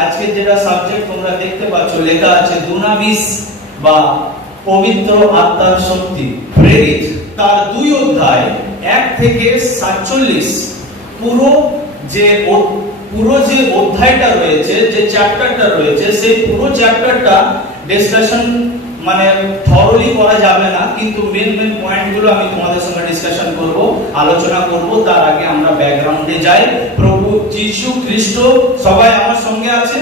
আজকে যেটা সাবজেক্ট তোমরা দেখতে পাচ্ছ লেখা আছে দুনামিস বা পবিত্র আত্মার শক্তি। প্রেরিত তার 2 অধ্যায় 1 থেকে 47 পুরো যে অধ্যায়টা রয়েছে, যে চ্যাপ্টারটা রয়েছে, সেই পুরো চ্যাপ্টারটা ডিসকাশন মানে থরলি করা যাবে না, কিন্তু মেন পয়েন্টগুলো আমি তোমাদের সঙ্গে ডিসকাশন করব, আলোচনা করব। তার আগে আমরা ব্যাকগ্রাউন্ডে যাই। প্রভু যীশু খ্রিস্ট সবাই আমার সঙ্গে আছে?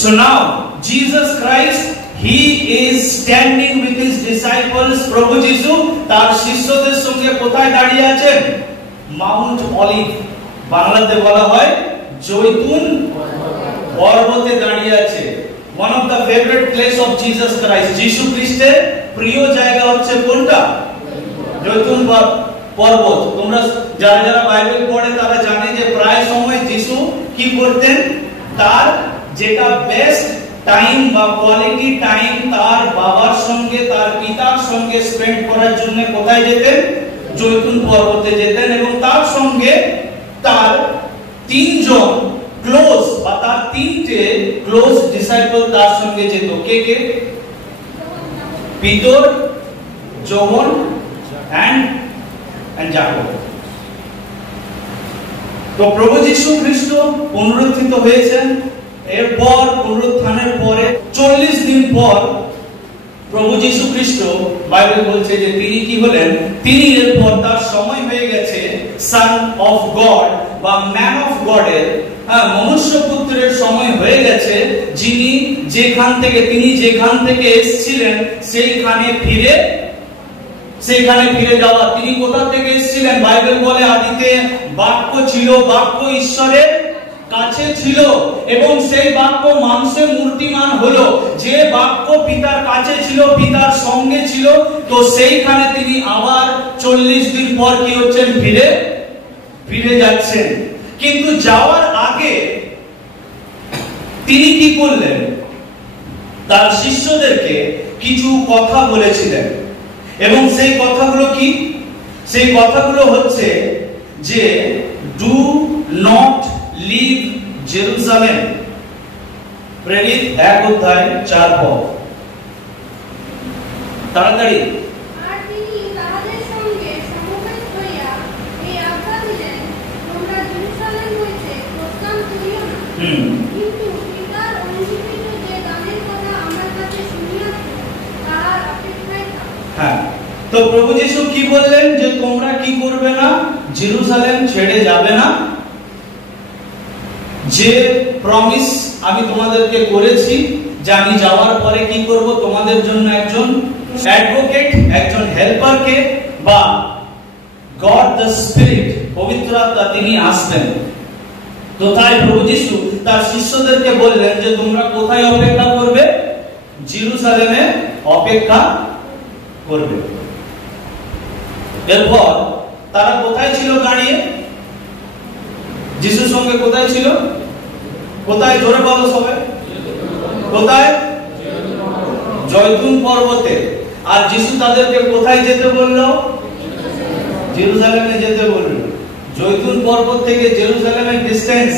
So now Jesus Christ, he is standing with his disciples. প্রভু যীশু তার শিষ্যদের সঙ্গে কোথায় দাঁড়িয়ে আছেন? মাউন্ট অলিভ, বাংলাতে বলা হয় জৈতুন পর্বতে দাঁড়িয়ে আছে। One of the favorite place of Jesus Christ, যীশু খ্রিস্টের প্রিয় জায়গা হচ্ছে কোনটা? জৈতুন পর্বত। তোমরা যারা যারা বাইবেল পড়ে তারা জানে যে প্রায় সময় যীশু কি করতেন, তার যেটা বেস্ট টাইম বা কোয়ালিটি টাইম তার বাবার সঙ্গে, তার পিতার সঙ্গে স্পেন্ড করার জন্য কোথায় যেতেন? জৈতুন পর্বতে যেতেন। এবং তার সঙ্গে তার 3 জন ক্লোজ বা তার 3টে ক্লোজ ডিসাইপল তার সঙ্গে যেত। কে কে? পিতর, যোহন এন্ড যাকব। তো প্রভু যীশু খ্রিস্ট পুনরুত্থিত হয়েছেন। এরপর পুনরুত্থানের পরে 40 দিন পর প্রভু যীশু খ্রিস্ট বাইবেল বলছে যে তিনি কি হলেন? তিনি এরপর তার সময় হয়ে গেছে সন অফ গড বা ম্যান অফ গডের, মনুষ্য পুত্রের সময় হয়ে গেছে, যিনি তিনি যেখান থেকে এসেছিলেন সেইখানে ফিরে যাওয়া। তিনি কোথা থেকে এসেছিলেন? বাইবেল বলে আদিতে বাক্য ছিল, বাক্য ঈশ্বরের কাছে ছিল এবং সেই বাক্য মাংসে মূর্তিমান হলো। যে বাক্য পিতার কাছে ছিল, পিতার সঙ্গে ছিল, তো সেইখানে তিনি আবার 40 দিন পর কি হচ্ছেন? ফিরে যাচ্ছেন। কিন্তু যাওয়ার আগে তিনি কি করলেন? তার শিষ্যদেরকে কিছু কথা বলেছিলেন। এবং সেই কথাগুলো কি? সেই কথাগুলো হচ্ছে যে ডু নট লিভ জেরুজালেম। প্রেরিত 1 অধ্যায় 4 পদ। তাড়াতাড়ি। আর তিনি তাদের সঙ্গে সমবেত হইয়া এই আজ্ঞা দিলেন, তোমরা জেরুজালেম হইতে প্রস্থান করিও না, কিন্তু পিতার অঙ্গীকৃত যে দানের কথা আমার কাছে শুনিয়াছ তাহার অপেক্ষায় থাকো। হ্যাঁ, তো প্রভু যীশু কি বললেন? যে তোমরা কি করবে না? জেরুজালেম ছেড়ে যাবে না। যে প্রমিস আমি তোমাদেরকে করেছি যে আমি যাওয়ার পরে কি করব? তোমাদের জন্য একজন অ্যাডভোকেট, একজন হেল্পারকে বা গড দ্য স্পিরিট, পবিত্র আত্মা, তিনি আসবেন। তো তাই প্রভু যীশু তার শিষ্যদেরকে বললেন যে তোমরা কোথায় অপেক্ষা করবে? জেরুজালেমে অপেক্ষা করবে। এরপর তারা কোথায় ছিল দাঁড়িয়ে? যিশুর সঙ্গে কোথায় ছিল? কোথায়? জোরে বলো সবাই। কোথায়? জৈতুন পর্বতে। আর যিশু তাদেরকে কোথায় যেতে বললো? জেরুজালেমে যেতে বললো। জৈতুন পর্বত থেকে জেরুজালেমের ডিসটেন্স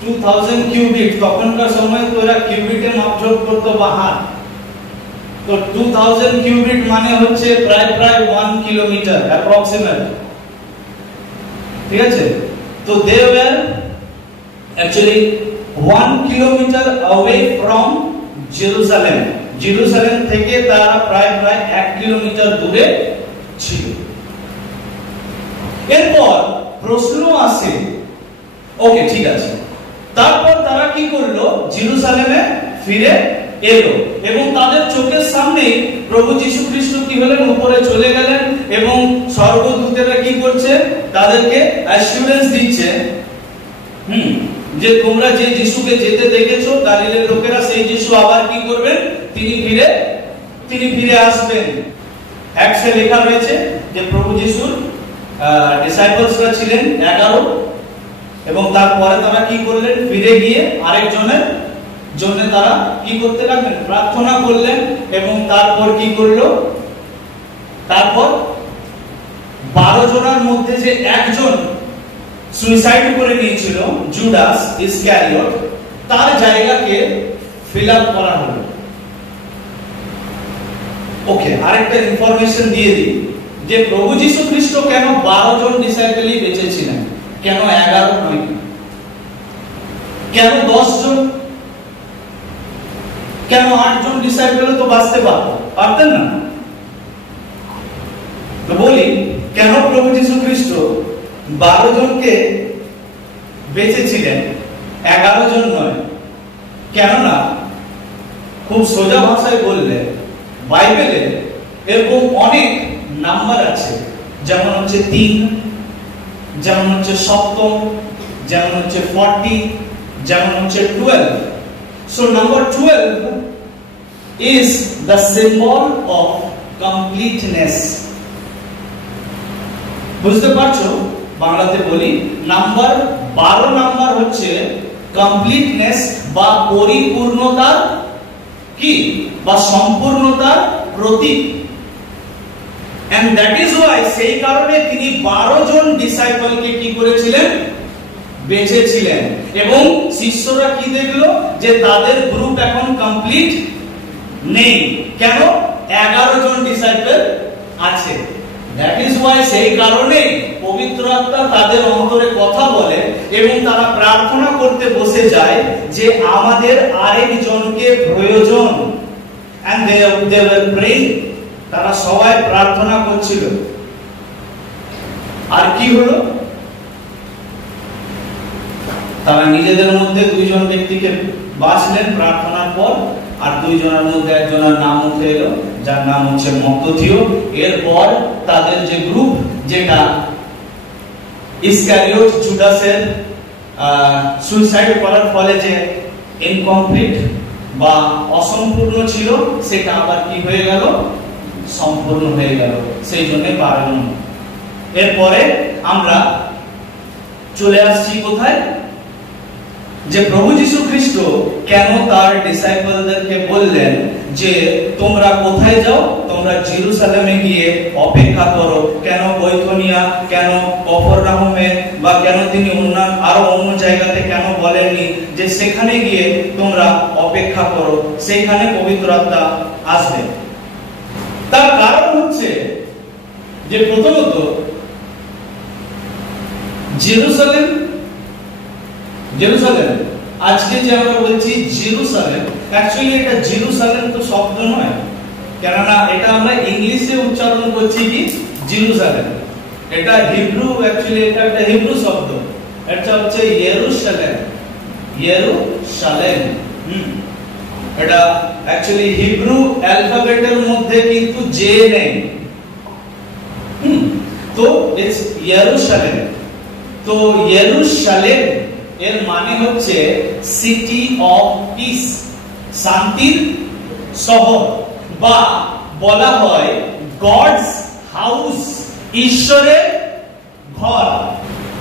2000 কিউবিট। তখনকার সময় তো এরা কিউবিটে মাপঝোপ করতো বা হাত। তো 2000 কিউবিট মানে হচ্ছে প্রায় 1 কিলোমিটার অ্যাপ্রক্সিমেট। ঠিক আছে? তো they were actually 1 kilometer away from Jerusalem. Jerusalem থেকে তারা প্রায় 1 কিলোমিটার দূরে ছিল। এরপর প্রশ্ন আসে, ওকে ঠিক আছে, তারপর তারা কি করলো? জেরুজালেমে ফিরে এলো এবং তাদের চোখের সামনে প্রভু যীশু খ্রিস্ট কি হলেন? উপরে চলে গেলেন এবং স্বর্গদূতেরা কি করছে? তাদেরকে অ্যাসিউরেন্স দিচ্ছে যে তোমরা যে যিশুকে যেতে দেখেছো গালিলের লোকেরা, সেই যিশু আবার কি করবেন? তিনি ফিরে আসবেন। অ্যাক্টসে লেখা রয়েছে যে প্রভু যিশুর ডিসাইপলসরা ছিলেন 11 এবং তারপরে তারা কি করলেন? ফিরে গিয়ে আরেকজনের জন্য তারা কি করতে লাগলেন? প্রার্থনা করলেন। এবং তারপর কি করলো? তারপর 12 জনের মধ্যে যে একজন সুইসাইড করে নিয়েছিল, জুডাস ইসক্যারিয়ট, তার জায়গাকে ফিল আপ করা হলো। ওকে, আরেকটা ইনফরমেশন দিয়ে দিই যে প্রভু যীশু খ্রিস্ট কেন 12 জন ডিসাইপলই বেঁচেছিলেন, কেন 11 নয়, কেন 10 জন, কেন 8 জন ডিসাইপলও তো বাঁচতে পারতেন না? তো বলি কেন প্রভু যীশু খ্রিস্ট 12 জনকে বেঁচেছিলেন, 11 জন নয়? কেননা খুব সোজা ভাষায় বললে বাইবেলে এরকম অনেক নাম্বার আছে, যেমন হচ্ছে 3, যেমন হচ্ছে 7, যেমন হচ্ছে 40, যেমন হচ্ছে 12। So number 12 is the symbol of completeness. বুঝতে পারছো? বাংলাতে বলি নাম্বার 12 নাম্বার হচ্ছে কমপ্লিটনেস বা পরিপূর্ণতার কি বা সম্পূর্ণতার প্রতীক। and that is why সেই কারণে তিনি 12 জন ডিসাইপলকে কি করেছিলেন, বেঁচেছিলেন। এবং শিষ্যরা কি দেখলো যে তাদের গ্রুপ এখন কমপ্লিট নেই, কেন? 11 জন ডিসাইপল আছে। that is why সেই কারণে পবিত্র আত্মা তাদের অন্তরে কথা বলে এবং তারা প্রার্থনা করতে বসে যায় যে আমাদের আরেকজনকে প্রয়োজন। and they were praying, তারা সবাই প্রার্থনা করছিল। আর কি হলো? তারা নিজেদের মধ্যে 2 জন ব্যক্তিকে বাছলেন প্রার্থনার পর, আর 2 জনের মধ্যে একজনের নাম উঠে এলো, যার নাম হচ্ছে মত্তথিও। এরপর তাদের যে গ্রুপ, যেটা ইসকারিওট জুডাসের সুইসাইড করার ফলে যে ইনকমপ্লিট বা অসম্পূর্ণ ছিল, সেটা আবার কি হয়ে গেল, সম্পূর্ণ হয়ে গেল। সেই জন্য 12 জন। এরপরে আমরা চলে আসছি কোথায়, যে প্রভু যীশু খ্রিস্ট কেন তার ডিসাইপলদেরকে বললেন যে তোমরা কোথায় যাও, তোমরা জেরুসালেমে গিয়ে অপেক্ষা করো। কেন বৈথনিয়া, কেন কফরনাহুমে, বা কেন তিনি আরো অন্য জায়গাতে কেন বলেননি যে সেখানে গিয়ে তোমরা অপেক্ষা করো, সেখানে পবিত্র আত্মা আসবে? তার কারণ হচ্ছে যে প্রথমত জেরুসালেম, আজকে যে আমরা বলছি জেরুসালেম, অ্যাকচুয়ালি এটা জেরুসালেম তো শব্দ নয়, কেননা এটা আমরা ইংলিশে উচ্চারণ করছি কি জেরুসালেম। এটা হিব্রু, অ্যাকচুয়ালি এটা একটা হিব্রু শব্দ, এটা হচ্ছে ইয়েরুশালেম। এটা অ্যাকচুয়ালি হিব্রু অ্যালফাবেটের মধ্যে কিন্তু জে নেই, তো ইটস ইয়েরুশালেম। তো ইয়েরুশালেম এর মানে হচ্ছে সিটি অফ পিস, শান্তির শহর, বা বলা হয় গডস হাউস, ঈশ্বরের ঘর।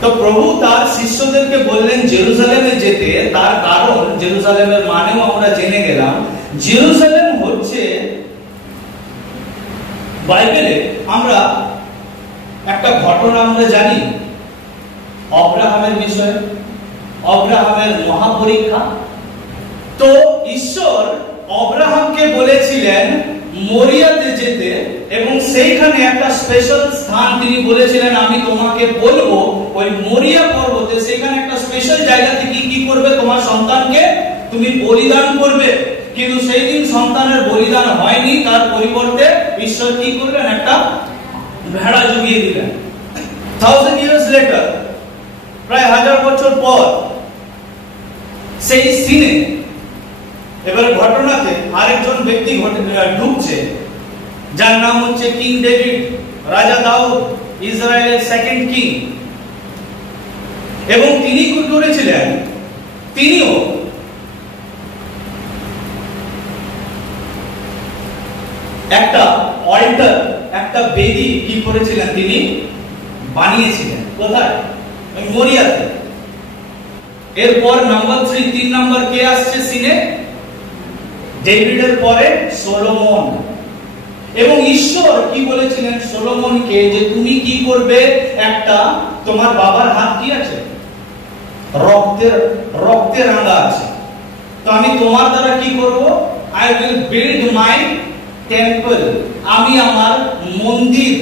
তো প্রভু তার শিষ্যদেরকে বললেন জেরুসালেমে যেতে, তার কারণ জেরুসালেমের মানেও আমরা জেনে গেলাম। জেরুসালেম হচ্ছে বাইবেলে আমরা একটা ঘটনা আমরা জানি অব্রাহামের বিষয়ে, অব্রাহামের মহাপরীক্ষা। তো ঈশ্বর অব্রাহামকে বলেছিলেন মরিয়াতে যেতে, এবং সেইখানে একটা স্পেশাল স্থান তিনি বলেছিলেন আমি তোমাকে বলবো ওই মরিয়া পর্বতে, সেখানে একটা স্পেশাল জায়গাতে কি করবে, তোমার সন্তানকে তুমি বলিদান করবে। কিন্তু সেই দিন সন্তানের বলিদান হয়নি, তার পরিবর্তে ঈশ্বর কি করলেন, একটা ভেড়া জুগিয়ে দিলেন। 1000 years later, প্রায় 1000 বছর পর সেই সিনে এবার ঘটনাতে আরেকজন ব্যক্তি ঢুকছে, যার নাম হচ্ছে কিং ডেভিড, রাজা দাউদ, ইসরায়েলের সেকেন্ড কিং। এবং তিনি কি করেছিলেন, তিনিও একটা অল্টার, একটা বেদি কি করেছিলেন, তিনি বানিয়েছিলেন। কোথায়? মরিয়াতে। এরপর নাম্বার 3 নাম্বার কে আসছে সিনে? ডেভিডের পরে সলোমন। এবং ঈশ্বর কি বলেছিলেন সলোমনকে যে তুমি কি করবে, একটা তোমার বাবার হাত কি আছে, রক্তে রাঙা আছে, তো আমি তোমার দ্বারা কি করব? I will build my temple, আমি আমার মন্দির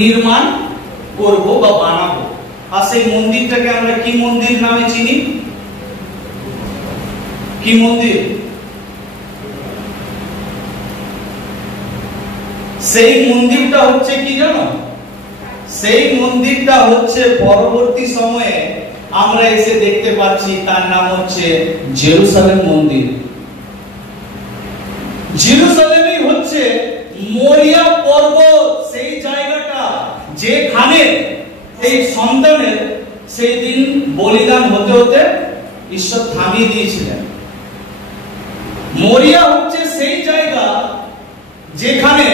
নির্মাণ করব বা বানাবো। আর সেই মন্দিরটাকে আমরা কি মন্দির নামে চিনি? কি মন্দির? সেই মন্দিরটা হচ্ছে কি জানো? সেই মন্দিরটা হচ্ছে পরবর্তী সময়ে আমরা এসে দেখতে পাচ্ছি, তার নাম হচ্ছে জেরুসালেম মন্দির। জেরুসালেমই হচ্ছে মরিয়া পর্বত, সেই জায়গাটা যেখানে এই সন্তানের সেই দিন বলিদান হতে হতে ঈশ্বর থামিয়ে দিয়েছিলেন। মরিয়া হচ্ছে সেই জায়গা যেখানে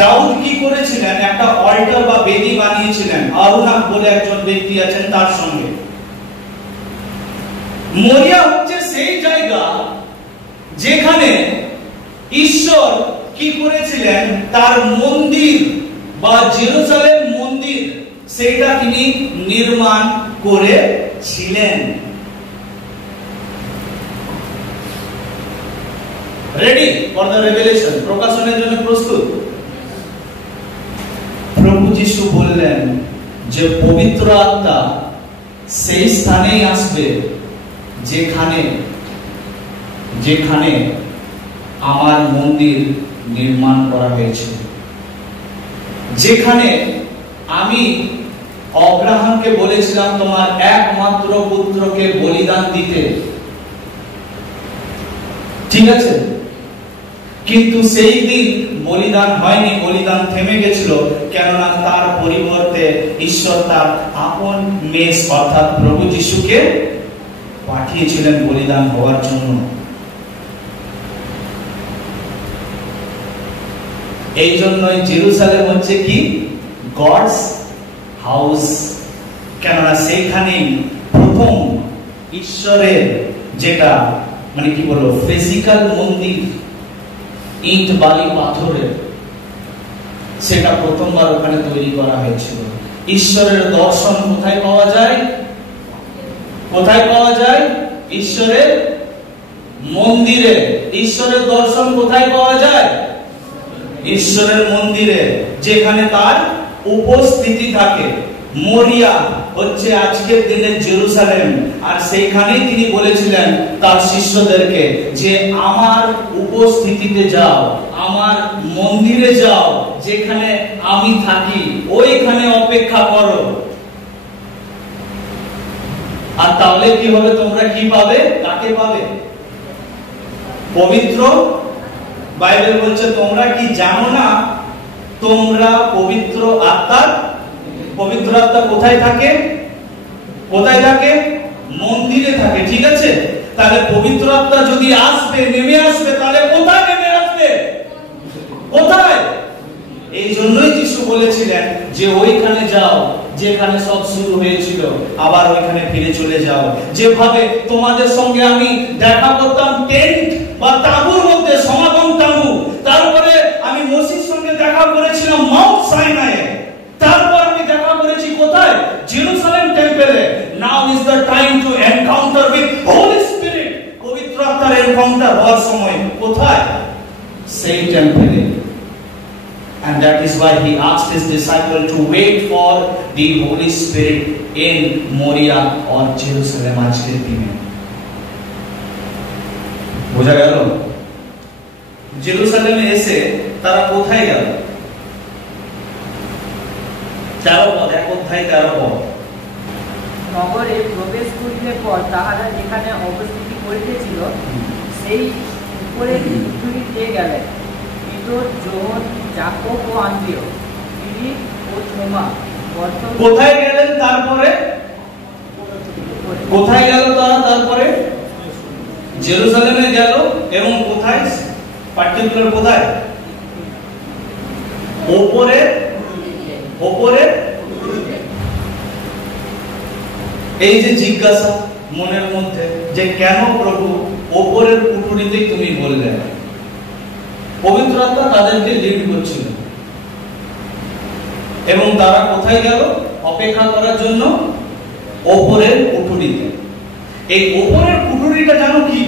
দাউদ কি করেছিলেন? একটা অল্টার বা বেদি বানিয়েছিলেন। আরুনাক বলে একজন ব্যক্তি আছেন, তার সঙ্গে। মরিয়া হচ্ছে সেই জায়গা যেখানে ঈশ্বর কি করেছিলেন? তার মন্দির বা জেরুসালেম মন্দির, সেটা তিনি নির্মাণ করেছিলেন। Ready for the revelation? প্রকাশনের জন্য প্রস্তুত? প্রভু যিশু বললেন যে পবিত্র আত্মা সেই স্থানেই আসবে যেখানে যেখানে আমার মন্দির নির্মাণ করা হয়েছিল, যেখানে আমি আব্রাহামকে বলেছিলাম তোমার একমাত্র পুত্রকে বলিদান দিতে, ঠিক আছে? কিন্তু সেই দিন বলিদান হয়নি, বলিদান থেমে গেছিল। কেননা তার পরিবর্তে ঈশ্বর তার আপন মেষ অর্থাৎ প্রভু যিশুকে পাঠিয়েছিলেন বলিদান হওয়ার জন্য। এই জন্যই জেরুসালেম হচ্ছে কি? God's house. কেননা সেইখানেই প্রথম ঈশ্বরের যেটা মানে কি বলবো ফিজিক্যাল মন্দির, ইট বালি পাথরের, সেটা প্রথমবার ওখানে তৈরি করা হয়েছিল। ঈশ্বরের দর্শন কোথায় পাওয়া যায়? কোথায় পাওয়া যায়? ঈশ্বরের মন্দিরে। ঈশ্বরের দর্শন কোথায় পাওয়া যায়? ঈশ্বরের মন্দিরে, যেখানে তার উপস্থিতি থাকে। মরিয়া হচ্ছে আজকের দিনের জেরুসালেম। আর সেইখানেই তিনি বলেছিলেন তার শিষ্যদেরকে যে আমার উপস্থিতিতে যাও, আমার মন্দিরে যাও, যেখানে আমি থাকি, ওইখানে অপেক্ষা করো। আর তাহলে কি হবে? তোমরা কি পাবে? কাকে পাবে? পবিত্র। বাইবেল বলছে তোমরা কি জানো না তোমরা পবিত্র আত্মার? পবিত্র আত্মা কোথায় থাকে? কোথায় থাকে? মন্দিরে থাকে, ঠিক আছে? তাহলে পবিত্র আত্মা যদি আসবে, নেমে আসবে, তাহলে কোথায় নেমে আসবে? কোথায়? এই জন্যই যিশু বলেছিলেন যে ওইখানে যাও যেখানে সব শুরু হয়েছিল, আবার ওইখানে ফিরে চলে যাও। যেভাবে তোমাদের সঙ্গে আমি দেখা করতাম টেন্ট বা তাঁবুর মধ্যে, সমাগম তাঁবু, তারপরে আমি মোসেসের সঙ্গে দেখা করেছিলাম মাউন্ট সাইনায়ে, তারপর আমি দেখা করেছি কোথায়? জেরুসালেম টেম্পলে। Now is the time to encounter with holy spirit. পবিত্র আত্মার এনকাউন্টার হওয়ার সময় কোথায়? সেই টেম্পলে। And that is why he asked his disciple to wait for the Holy Spirit in Moriah or Jerusalem আজকের দিনে। বোঝা গেল? জেরুসালেমে এসে তারা কোথায় গেল? 13 পদ, 1 অধ্যায় 13 পদ। নগরে প্রবেশ করিলে পর তাহারা যেখানে অবস্থিতি করিতেছিল সেই উপরে পৃথিবীতে গেলেন। পিতর, যোহন, যাকব ও আন্দ্রেয়, ফিলিপ ও থোমা। কোথায় গেলেন? তারপরে কোথায় গেল তারা? তারপরে জেরুসালেমে গেল। এবং কোথায়? পার্টিকুলার কোথায়? ওপরে। ওপরে। এই যে জিজ্ঞাসা মনের মধ্যে যে কেন প্রভু ওপরের কুঠুরিতে তুমি বললেন? পবিত্র আত্মা তাদেরকে লিড করছিল। এবং তারা কোথায় গেল? অপেক্ষা করার জন্য ওপরের কুঠুরিতে। এই ওপরের কুঠুরিটা জানো কি?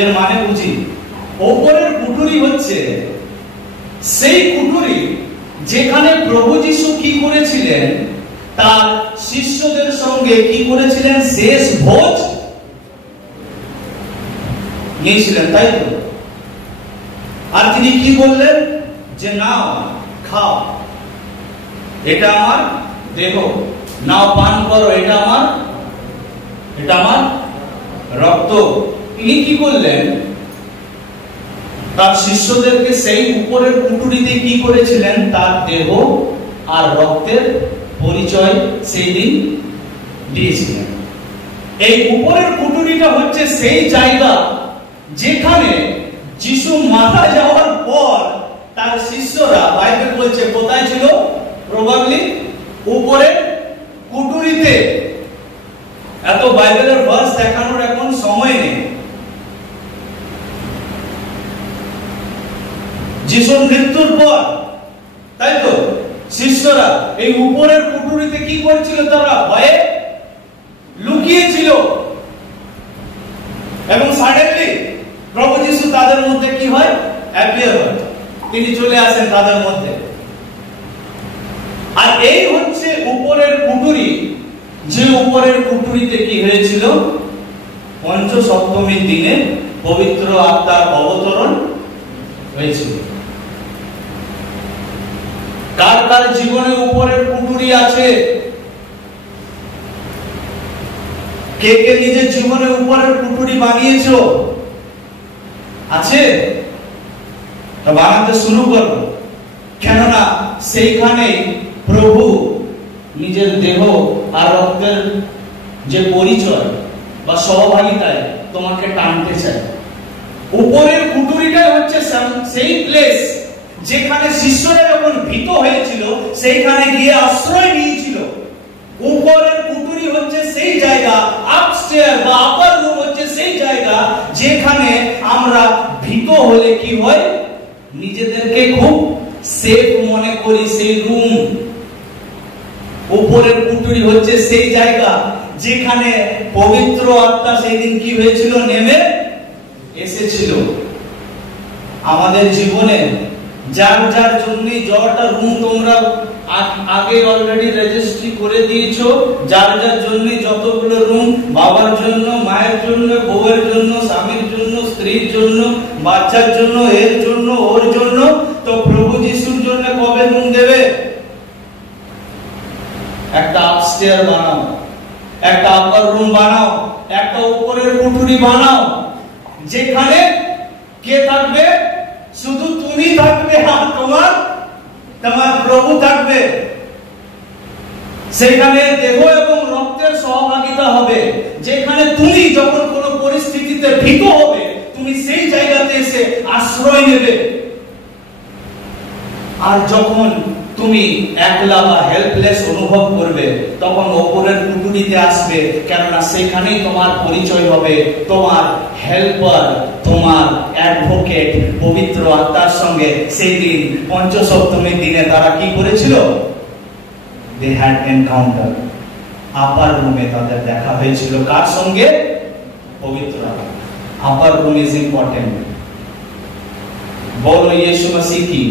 এর মানে বুঝি, ওপরের কুঠুরি হচ্ছে সেই কুঠুরি যেখানে প্রভু যীশু কি করেছিলেন, তার শিষ্যদের সঙ্গে কি করেছিলেন, শেষ ভোজ নিয়েছিলেন, তাই তো? আর তিনি কি বললেন যে নাও খাও, এটা আমার দেহ, নাও পান করো, এটা আমার রক্ত। তিনি কি করলেন, তার শিষ্যদেরকে সেই উপরের কুঠুরিতে কি করেছিলেন, তার দেহ আর রক্তের পরিচয় সেই দিন দিয়েছিলেন। এই উপরের কুঠুরিটা হচ্ছে সেই জায়গা যেখানে যিশু মারা যাওয়ার পর তার শিষ্যরা, বাইবেল বলছে কোথায় ছিল, প্রবাবলি উপরে কুঠুরিতে। এত বাইবেলের ভার্স দেখানোর এখন সময় নেই। যিশুর মৃত্যুর পর, তাই তো, শিষ্যরা এই উপরের কুঠুরিতে কি করেছিল, তারা ভয়ে লুকিয়েছিল। এবং সাডেনলি প্রভু যিশু তাদের মধ্যে কি হয়, অ্যাপিয়ার হয়, তিনি চলে আসেন তাদের মধ্যে। আর এই হচ্ছে উপরের কুঠুরি, যে উপরের কুঠুরিতে কি হয়েছিল, পঞ্চসপ্তমীর দিনে পবিত্র আত্মার অবতরণ হয়েছিল। কার কার জীবনে উপরের কুঠুরি আছে? কে কে নিজের জীবনে উপরের কুঠুরি বানিয়েছো? আছে? তো বানাতে শুরু করো, কেননা সেইখানে প্রভু নিজের দেহ আর রক্তের যে পরিচয় বা সহভাগিতায় তোমাকে টানতে চায়। উপরের কুঠুরিটাই হচ্ছে সেই প্লেস যেখানে শিষ্যরা যখন ভীত হয়েছিল সেইখানে গিয়ে আশ্রয় নিয়েছিল। উপরের কুঠুরি হচ্ছে সেই জায়গা, আপস্টেয়ার বা আপার রুম হচ্ছে সেই জায়গা যেখানে আমরা ভীত হলে কি হয়, নিজেদেরকে খুব সেফ মনে করি, সেই রুম। উপরের কুঠুরি হচ্ছে সেই জায়গা যেখানে পবিত্র আত্মা সেই দিন কি হয়েছিল, নেমে এসেছিল আমাদের জীবনে। যার যার জন্য যটা রুম তোমরা আগে অলরেডি রেজিস্ট্রি করে দিয়েছো, যার যার জন্য যতগুলো রুম, বাবার জন্য, মায়ের জন্য, বউয়ের জন্য, স্বামীর জন্য, স্ত্রীর জন্য, বাচ্চার জন্য, এর জন্য, ওর জন্য, তো প্রভু যিশুর জন্য কবে রুম দেবে? একটা আপস্টেয়ার বানাও, একটা আপার রুম বানাও, একটা উপরের কুঠুরি বানাও, যেখানে কে থাকবে? শুধু তুমি থাকবে আর তোমার প্রভু থাকবে। সেখানে দেহ এবং রক্তের সহভাগিতা হবে, যেখানে তুমি যখন কোনো পরিস্থিতিতে ভীত হবে তুমি সেই জায়গাতে এসে আশ্রয় নেবে। আর যখন তুমি একলা বা হেল্পলেস অনুভব করবে তখন ওপরের কুঠুরিতে আসবে, কেননা সেখানেই তোমার পরিচয় হবে, তোমার হেল্পার, তোমার অ্যাডভোকেট পবিত্র আত্মার সঙ্গে। সেই দিন পঞ্চসপ্তমীর দিনে তারা কি করেছিল? they had encounter, আপার রুমে তাদের দেখা হয়েছিল। কার সঙ্গে? পবিত্র আত্মা। আপার রুম ইজ ইম্পর্টেন্ট। বলো ইয়েশু মসিহ কি?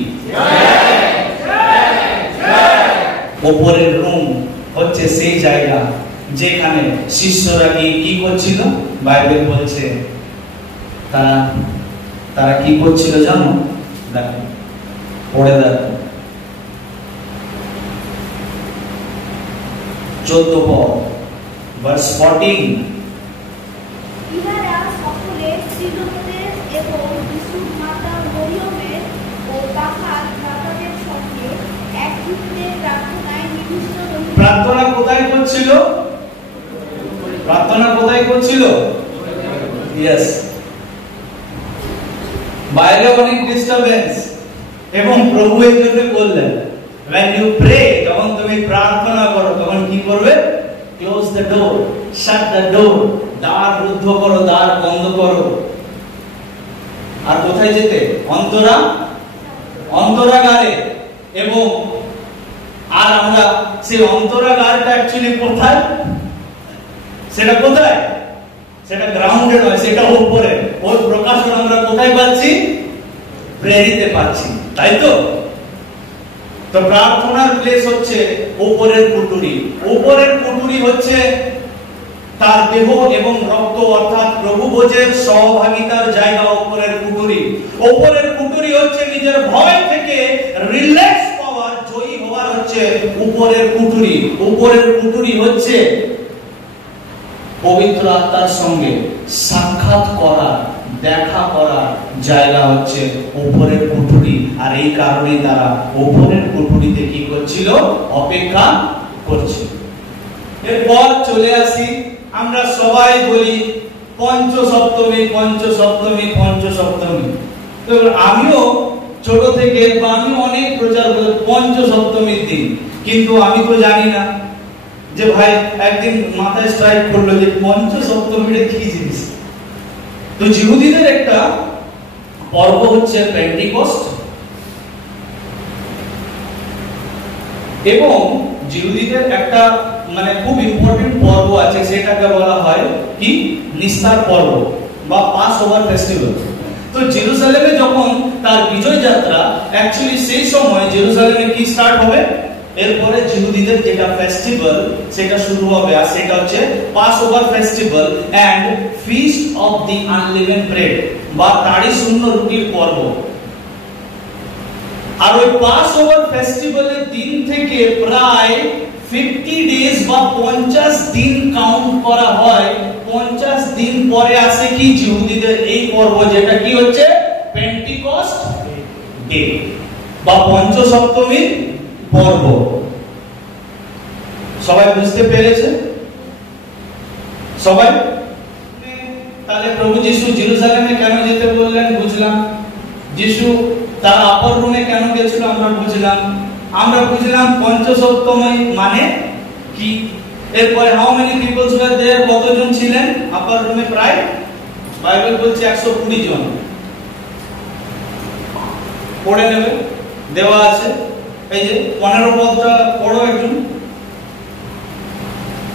ওপরের রুম হচ্ছে সেই জায়গা যেখানে শিষ্যরা কি করছিল? বাইবেল বলছে তারা কি করছিল জানো? দেখো, পড়ে দেখো 14 পদ, ভার্স 14। ইহারা সকলে শ্রীজগতের এবং যিশুর মাতা মরিয়মের ও তাহার ভ্রাতাদের সঙ্গে এক চিত্তে প্রার্থনায় নিবিষ্ট রহিল। প্রার্থনা কোথায় করছিল? প্রার্থনা কোথায় করছিল? ইয়েস, বাইরে অনেক ডিস্টারবেন্স, এবং প্রভু এর জন্য বললেন when you pray, যখন তুমি প্রার্থনা করো তখন কি করবে? Close the door, shut the door, দ্বার রুদ্ধ করো, দ্বার বন্ধ করো। আর কোথায় যেতে? অন্তরাগারে। এবং আর আমরা সেই অন্তরাগারটা অ্যাকচুয়ালি কোথায়? সেটা কোথায়? সেটা গ্রাউন্ডে নয়, সেটা উপরে। ওর প্রকাশন আমরা কোথায় পাচ্ছি? প্রেরিতে পাচ্ছি, তাই তো? তো প্রার্থনার প্লেস হচ্ছে উপরের কুটুরি। উপরের কুটুরি হচ্ছে তার দেহ এবং রক্ত অর্থাৎ প্রভু ভোজের সহভাগিতার জায়গা। উপরের কুটুরি, উপরের কুটুরি হচ্ছে নিজের ভয় থেকে রিল্যাক্স পাওয়ার, জয়ী হওয়ার হচ্ছে উপরের কুটুরি। উপরের কুটুরি হচ্ছে পবিত্র আত্মার সঙ্গে সাক্ষাৎ করার, দেখা করার জায়গা হচ্ছে উপরের কুটুরি। আর এই কারণে তারা উপরের কুটুরিতে কি করছিল? অপেক্ষা করছিল। এরপর চলে আসি, আমরা সবাই বলি পঞ্চসপ্তমী, পঞ্চসপ্তমী, পঞ্চসপ্তমী। তো আমিও ছোট থেকে বা আমি অনেক প্রচার করি পঞ্চসপ্তমীর দিন, কিন্তু আমি তো জানি না যে ভাই একদিন মাথায় স্ট্রাইক করলো যে পঞ্চসপ্তমীটা কি জিনিস। তো জিহুদীদের একটা পর্ব হচ্ছে পেন্টিকস্ট, এবং জিহুদীদের একটা মানে খুব ইম্পর্টেন্ট পর্ব আছে, সেটাকে বলা হয় কি? নিস্তার পর্ব বা পাস ওভার ফেস্টিভ্যাল। তো জেরুজালেমে যখন তার বিজয় যাত্রা, অ্যাকচুয়ালি সেই সময় জেরুজালেমে কি স্টার্ট হবে? এরপরে জিহুদীদের যেটা ফেস্টিভ্যাল সেটা শুরু হবে, আর সেটা হচ্ছে Passover festival and feast of the unleavened bread বা তাড়ি শূন্য রুটির পর্ব। আর ওই পাস ওভার ফেস্টিভ্যালের দিন থেকে প্রায় 50 ডেজ বা 50 দিন কাউন্ট করা হয়। 50 দিন পরে আসে কি? জিহুদীদের এই পর্ব, যেটা কি হচ্ছে পেন্টিকস্ট ডে বা পঞ্চসপ্তমীর পর্ব। সবাই বুঝতে পেরেছে? সবাই? তাহলে প্রভু যিশু জেরুজালেমে কেন যেতে বললেন? বুঝলাম। যিশু তার আপার রুমে কেন গেছিল? আমরা বুঝলাম। আমরা বুঝলাম পঞ্চসপ্তমী মানে কি। এরপরে how many peoples were there, কতজন ছিলেন আপার রুমে? প্রায় বাইবেল বলছে 120 জন। পড়ে নেবে, দেওয়া আছে। এই যে 15 পদটা পড়ো একজন।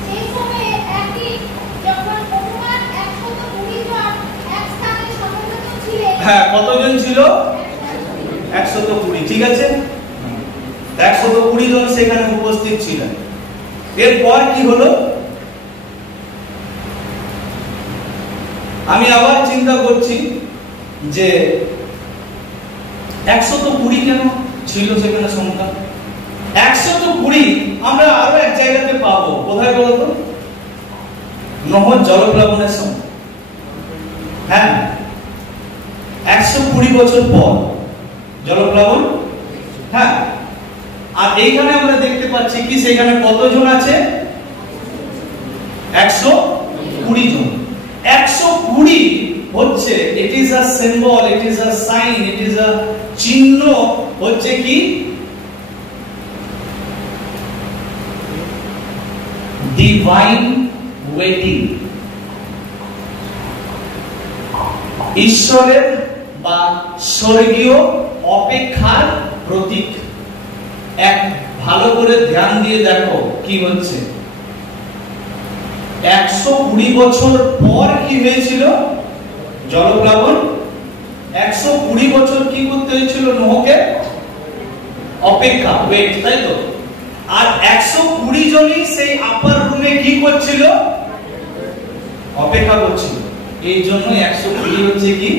সেই সময়ে একদিন যখন প্রভুর 120 জন এক স্থানে সমবেত ছিলেন। হ্যাঁ, কতজন ছিল? 120। ঠিক আছে, 120 জন সেখানে উপস্থিত ছিলেন। এরপর কি হলো? আমি আবার চিন্তা করছি যে 120 কেন ছিল সেখানে সংখ্যা? 120 আমরা আরো এক জায়গাতে পাবো। কোথায় বলতো? নহর জলপ্লাবনের সময়। হ্যাঁ, 120 বছর পর জলপ্লাবন। হ্যাঁ, আর এইখানে আমরা দেখতে পাচ্ছি কি সেখানে কতজন আছে? 120 জন। 120 হচ্ছে it is a symbol, it is a sign, it is a চিহ্ন হচ্ছে কি? Divine waiting. ঈশ্বরের বা স্বর্গীয় অপেক্ষার প্রতীক। এক ভালো করে ধ্যান দিয়ে দেখো কি হচ্ছে। 120 বছর পর কি হয়েছিল? জলপ্লাবন। 120 বছর কি করতে হয়েছিল নোহকে? অপেক্ষা, ওয়েট, তাই তো? আর 120 জনই সেই আপার রুমে কি করছিল? অপেক্ষা করছিল। এই জন্য 120 হচ্ছে কি?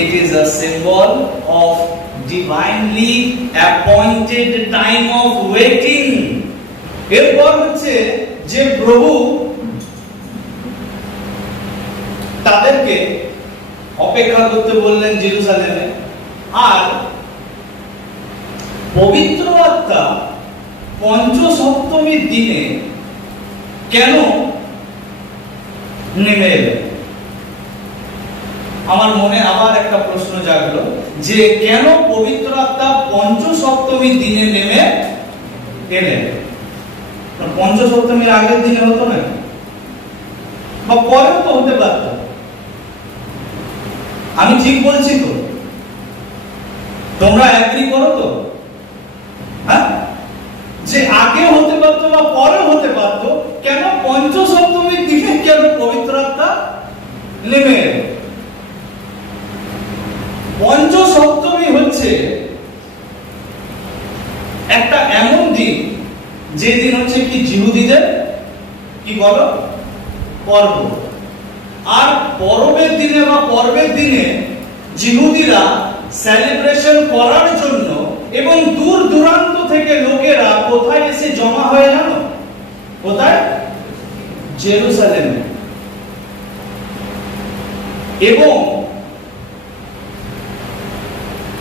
It is a symbol of divinely appointed time of waiting. এরপর হচ্ছে যে প্রভু তাদেরকে অপেক্ষা করতে বললেন জেরুজালেমে, আর পবিত্র আত্মা পঞ্চসপ্তমীর দিনে কেন নেমে এলেন? আমার মনে আবার একটা প্রশ্ন জাগলো যে কেন পবিত্র আত্মা পঞ্চসপ্তমীর দিনে নেমে এলেন? পঞ্চসপ্তমীর আগের দিনে হতো না, বা পরেও তো হতে পারত। আমি ঠিক বলছি তো? তোমরা এগ্রি করো তো? হ্যাঁ, যে আগে হতে পারতো বা পরেও হতে পারতো, কেন পঞ্চসপ্তমীর দিনে কেন পবিত্র নেমে এলো। পঞ্চসপ্তমী হচ্ছে একটা এমন দিন যে দিন হচ্ছে কি জিহুদীদের কি বলো পর্ব। আর পরবের দিনে বা পর্বের দিনে জিহুদীরা সেলিব্রেশন করার জন্য এবং দূর দূরান্ত থেকে লোকেরা কোথায় এসে জমা হয়ে জানো? কোথায়? জেরুসালেমে। এবং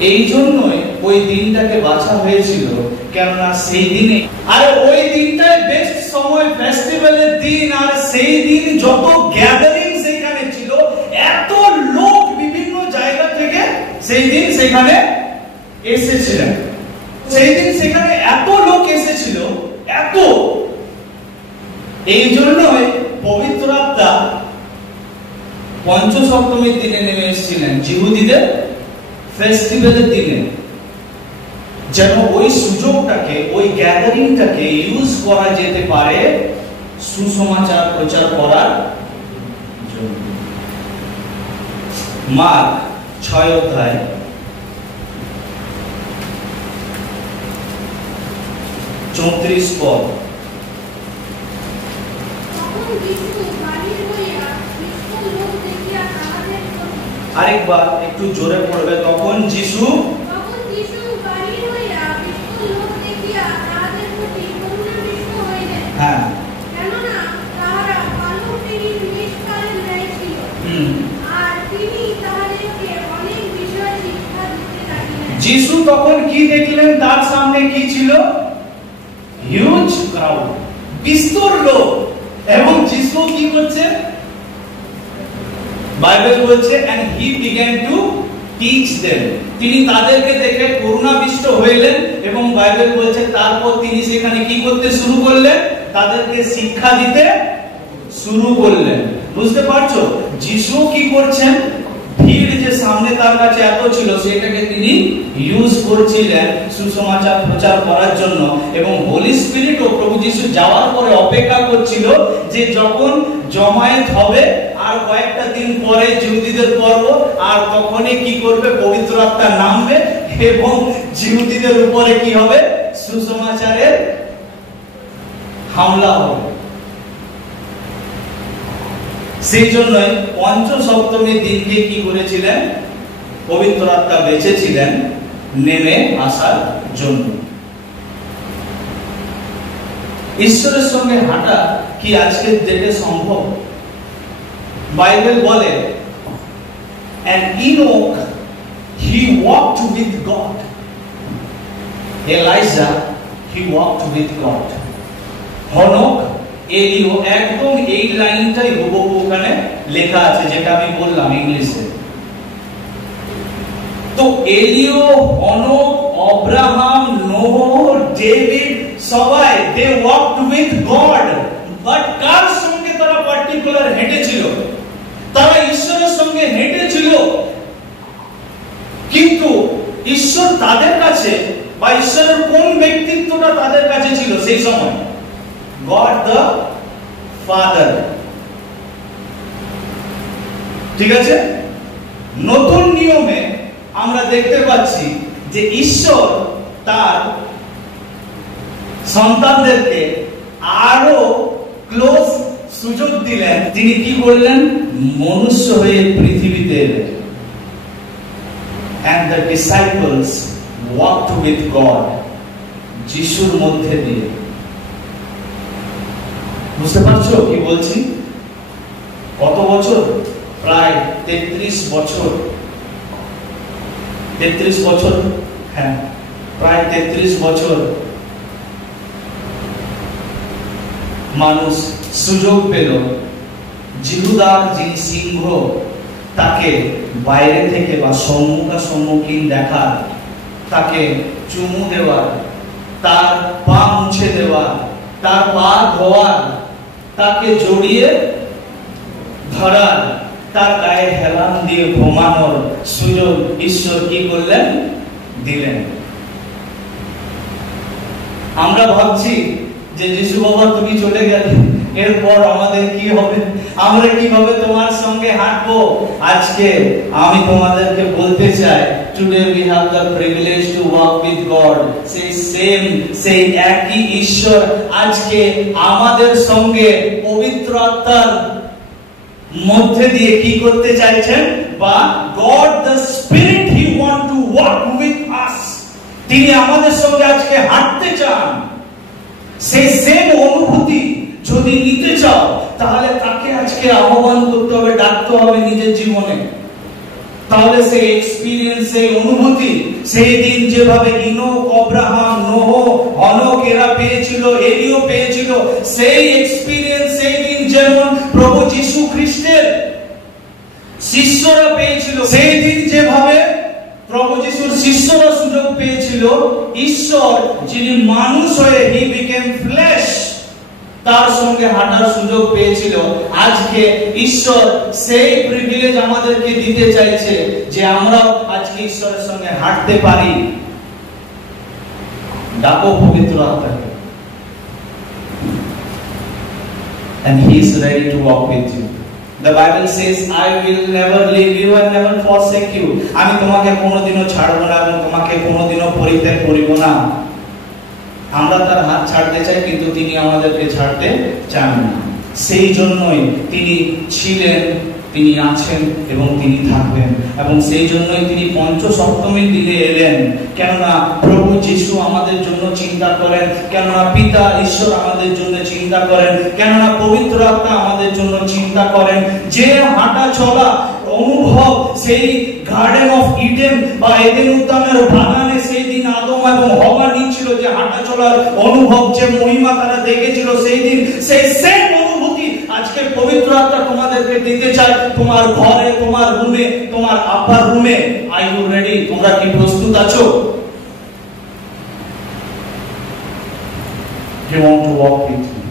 এই জন্যই ওই দিনটাকে বাছা হয়েছিল, কেননা সেই দিনে আর ওই দিনটাই বেস্ট সময়, ফেস্টিভ্যালের দিন। আর সেই দিন যত গ্যাদারিং সেখানে ছিল, এত লোক বিভিন্ন জায়গা থেকে সেই দিন সেখানে এসেছিলেন। সেই দিন সেখানে এত লোক এসেছিল, এত, এই জন্যই পবিত্র আত্মা পঞ্চসপ্তমীর দিনে নেমে এসেছিলেন, জিহুদীদের ফেস্টিভ্যালের দিনে, যেন ওই সুযোগটাকে, ওই গ্যাদারিংটাকে ইউজ করা যেতে পারে সুসমাচার প্রচার করার জন্য। মার্ক 6 অধ্যায় 34 পদ। আরেকবার একটু জোরে পড়বে। তখন যিশু হ্যাঁ যিশু তখন কি দেখলেন? তার সামনে কি ছিল? হিউজ ক্রাউড, বিস্তর লোক। এবং যিশু কি করছে? বাইবেল বলছে and he began to teach them, তিনি তাদেরকে দেখে করুণাবিষ্ট হইলেন এবং বাইবেল বলছে তারপর তিনি সেখানে কি করতে শুরু করলেন? তাদেরকে শিক্ষা দিতে শুরু করলেন। বুঝতে পারছো যিশু কি করছেন? ভিড় যে সামনে তার কাছে এত ছিল, সেটাকে তিনি ইউজ করছিলেন সুসমাচার প্রচার করার জন্য। এবং হোলি স্পিরিট ও প্রভু যিশু যাওয়ার পরে অপেক্ষা করছিল যে যখন জমায়েত হবে আর কয়েকটা দিন পরে জিহুদীদের পর্ব, আর তখনই কি করবে? পবিত্র আত্মা নামবে এবং জিহুদীদের উপরে কি হবে? সুসমাচারের হামলা হবে। সেই জন্যই পঞ্চসপ্তমীর দিনকে কি করেছিলেন? পবিত্র আত্মা বেঁচেছিলেন নেমে আসার জন্য। ঈশ্বরের সঙ্গে হাঁটা কি আজকের ডেটে সম্ভব? বাইবেল বলে and Enoch he walked with God. Elijah he walked with God. হনক, এলিও, একদম এই লাইনটাই হুবহু ওখানে লেখা আছে যেটা আমি বললাম ইংলিশে। তো এলিও, হনক, আব্রাহাম, নোহ, ডেভিড সবাই they walked with God, but কার সঙ্গে তারা পার্টিকুলার হেঁটেছিল? তারা ঈশ্বরের সঙ্গে হেঁটেছিল, কিন্তু ঈশ্বর তাদের কাছে বা ঈশ্বরের কোন ব্যক্তিত্বটা তাদের কাছে ছিল সেই সময়? God the Father। ঠিক আছে? নতুন নিয়মে আমরা দেখতে পাচ্ছি যে ঈশ্বর তার সন্তানদেরকে আরো ক্লোজ সুযোগ দিলেন। তিনি কি করলেন? মনুষ্য হয়ে পৃথিবীতে এলেন। and the disciples walked with God, যিশুর মধ্যে দিয়ে। বুঝতে পারছো কি বলছি? কত বছর? প্রায় 33 বছর। 33 বছর, হ্যাঁ প্রায় 33 বছর মানুষ সুযোগ পেল জিহুদার যিনি সিংহ তাকে বাইরে থেকে বা সম্মুখীন দেখার, তাকে চুমু দেওয়ার, তার পা মুছে দেওয়ার, তার পা ধোয়ার, তাকে জড়িয়ে ধরার, তার গায়ে হেলান দিয়ে ঘুমানোর সুযোগ ঈশ্বর কি করলেন? দিলেন। আমরা ভাবছি যে যিশু বাবা তুমি চলে গেলে, এরপর আমাদের কি হবে, আমরা কিভাবে তোমার সঙ্গে হাঁটবো? আজকে আমি তোমাদেরকে বলতে চাই, today we have the privilege to walk with god. সেই একই ঈশ্বর আজকে আমাদের সঙ্গে পবিত্র আত্মার মধ্যে দিয়ে কি করতে চাইছেন, বা god the spirit he want to walk with us, তিনি আমাদের সঙ্গে আজকে হাঁটতে চান। সেই সেম অনুভূতি যদি নিতে চাও, তাহলে তাকে আজকে আহ্বান করতে হবে, ডাকতে হবে নিজের জীবনে। তাহলে সেই এক্সপেরিয়েন্স, সেই অনুভূতি, সেই দিন যেভাবে ইনোক, আব্রাহাম, নোহ, হনক এরা পেয়েছিল, এলিও পেয়েছিল, সেই এক্সপেরিয়েন্স সেই দিন যেমন প্রভু যীশু খ্রিস্টের শিষ্যরা পেয়েছিল, সেই দিন যেভাবে প্রভু যীশুর শিষ্যরা সুযোগ পেয়েছিল, ঈশ্বর যিনি মানুষ হয়ে হি বিকেম ফ্লেশ, তার সঙ্গে হাঁটার সুযোগ পেয়েছিল। আজকে ঈশ্বর সেই প্রিভিলেজ আমাদেরকে দিতে চাইছে যে আমরাও আজকে ঈশ্বরের সঙ্গে হাঁটতে পারি। ডাকো পবিত্র আত্মাকে, and he is ready to walk with you. The Bible says, I will never leave you and never forsake you. আমি তোমাকে কোনোদিনও ছাড়ব না এবং তোমাকে কোনোদিনও পরিত্যাগ করিব না। আমরা তার হাত ছাড়তে চাই, কিন্তু তিনি আমাদেরকে ছাড়তে চান না। সেই জন্যই তিনি ছিলেন, তিনি আছেন এবং তিনি থাকবেন, এবং সেই জন্যই তিনি পঞ্চসপ্তমীর দিনে এলেন। কেননা প্রভু যীশু আমাদের জন্য চিন্তা করেন, কেননা পিতা ঈশ্বর আমাদের জন্য চিন্তা করেন, কেননা পবিত্র আত্মা আমাদের জন্য চিন্তা করেন। যে হাঁটা চলা অনুভব সেই গার্ডেন অফ ইডেন বা এডেন উদ্যানের বাগানে সেই দিন আদম এবং হওয়া নিয়েছিল, যে হাঁটা চলার অনুভব, যে মহিমা তারা দেখেছিল সেই দিন, সেই সেম অনুভূতি আজকে পবিত্র আত্মা তোমাদেরকে দিতে চায় তোমার ঘরে, তোমার রুমে, তোমার আব্বার রুমে। Are you ready? তোমরা কি প্রস্তুত আছো? He want to walk with you.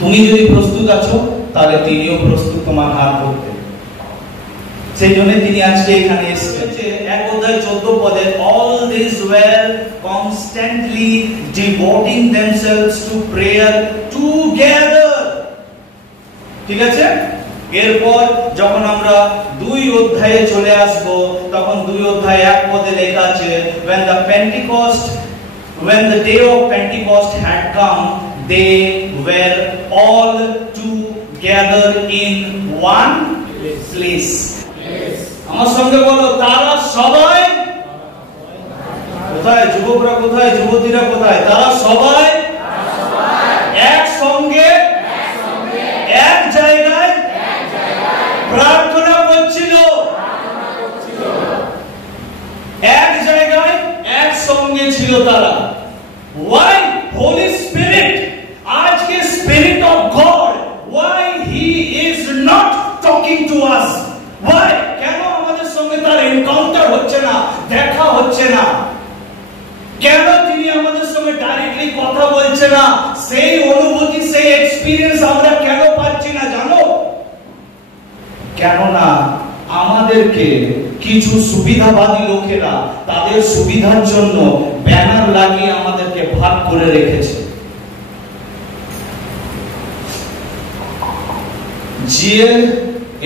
তুমি যদি প্রস্তুত আছো, তাহলে তিনিও প্রস্তুত তোমার হাত ধরতে। সেই জন্য তিনি আজকে এখানে এসেছেন। 1 অধ্যায় 14 পদে, all these were constantly devoting themselves to prayer together। ঠিক আছে? এরপর যখন আমরা 2 অধ্যায়ে চলে আসব, তখন 2 অধ্যায় 1 পদে লেখা আছে, when the day of Pentecost had come, they were all together in one place। আমার সঙ্গে বলো, তারা সবাই কোথায়? যুবকরা কোথায়? যুবতীরা কোথায়? তারা সবাই একসঙ্গে এক জায়গায় প্রার্থনা করছিল। এক জায়গায় একসঙ্গে ছিল তারা। Why? Holy Spirit, আজকে Spirit of God, why he is not talking to us? Why? কেন আমাদের সঙ্গে তার এনকাউন্টার হচ্ছে না, দেখা হচ্ছে না? কেন তিনি আমাদের সঙ্গে ডাইরেক্টলি কথা বলছে না? সেই অনুভূতি, সেই এক্সপেরিয়েন্স আমরা কেন পাচ্ছি না জানো? কেননা আমাদেরকে কিছু সুবিধাবাদী লোকেরা তাদের সুবিধার জন্য ব্যানার লাগিয়ে আমাদেরকে ভাগ করে রেখেছে। GL,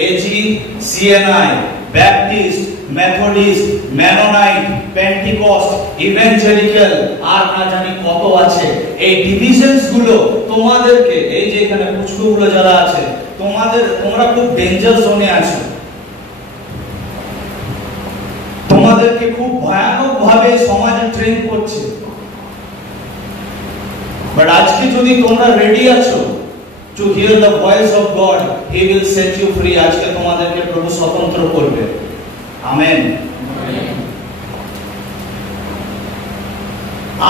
AG, CNI, Baptist, Methodist, Mennonite, Pentecost, evangelical, আর না জানি কত আছে। এই ডিভিশনস গুলো তোমাদেরকে, এই যে এখানে পুচকুগুলো যারা আছে, তোমরা খুব ডেঞ্জার জোনে আছো। তোমাদেরকে খুব ভয়ানক ভাবে সমাজে ট্রেন করছে। বাট আজকে যদি তোমরা রেডি আছো to hear the voice of God, he will set you free। আজকে তোমাদেরকে প্রভু স্বতন্ত্র করবে। আমেন।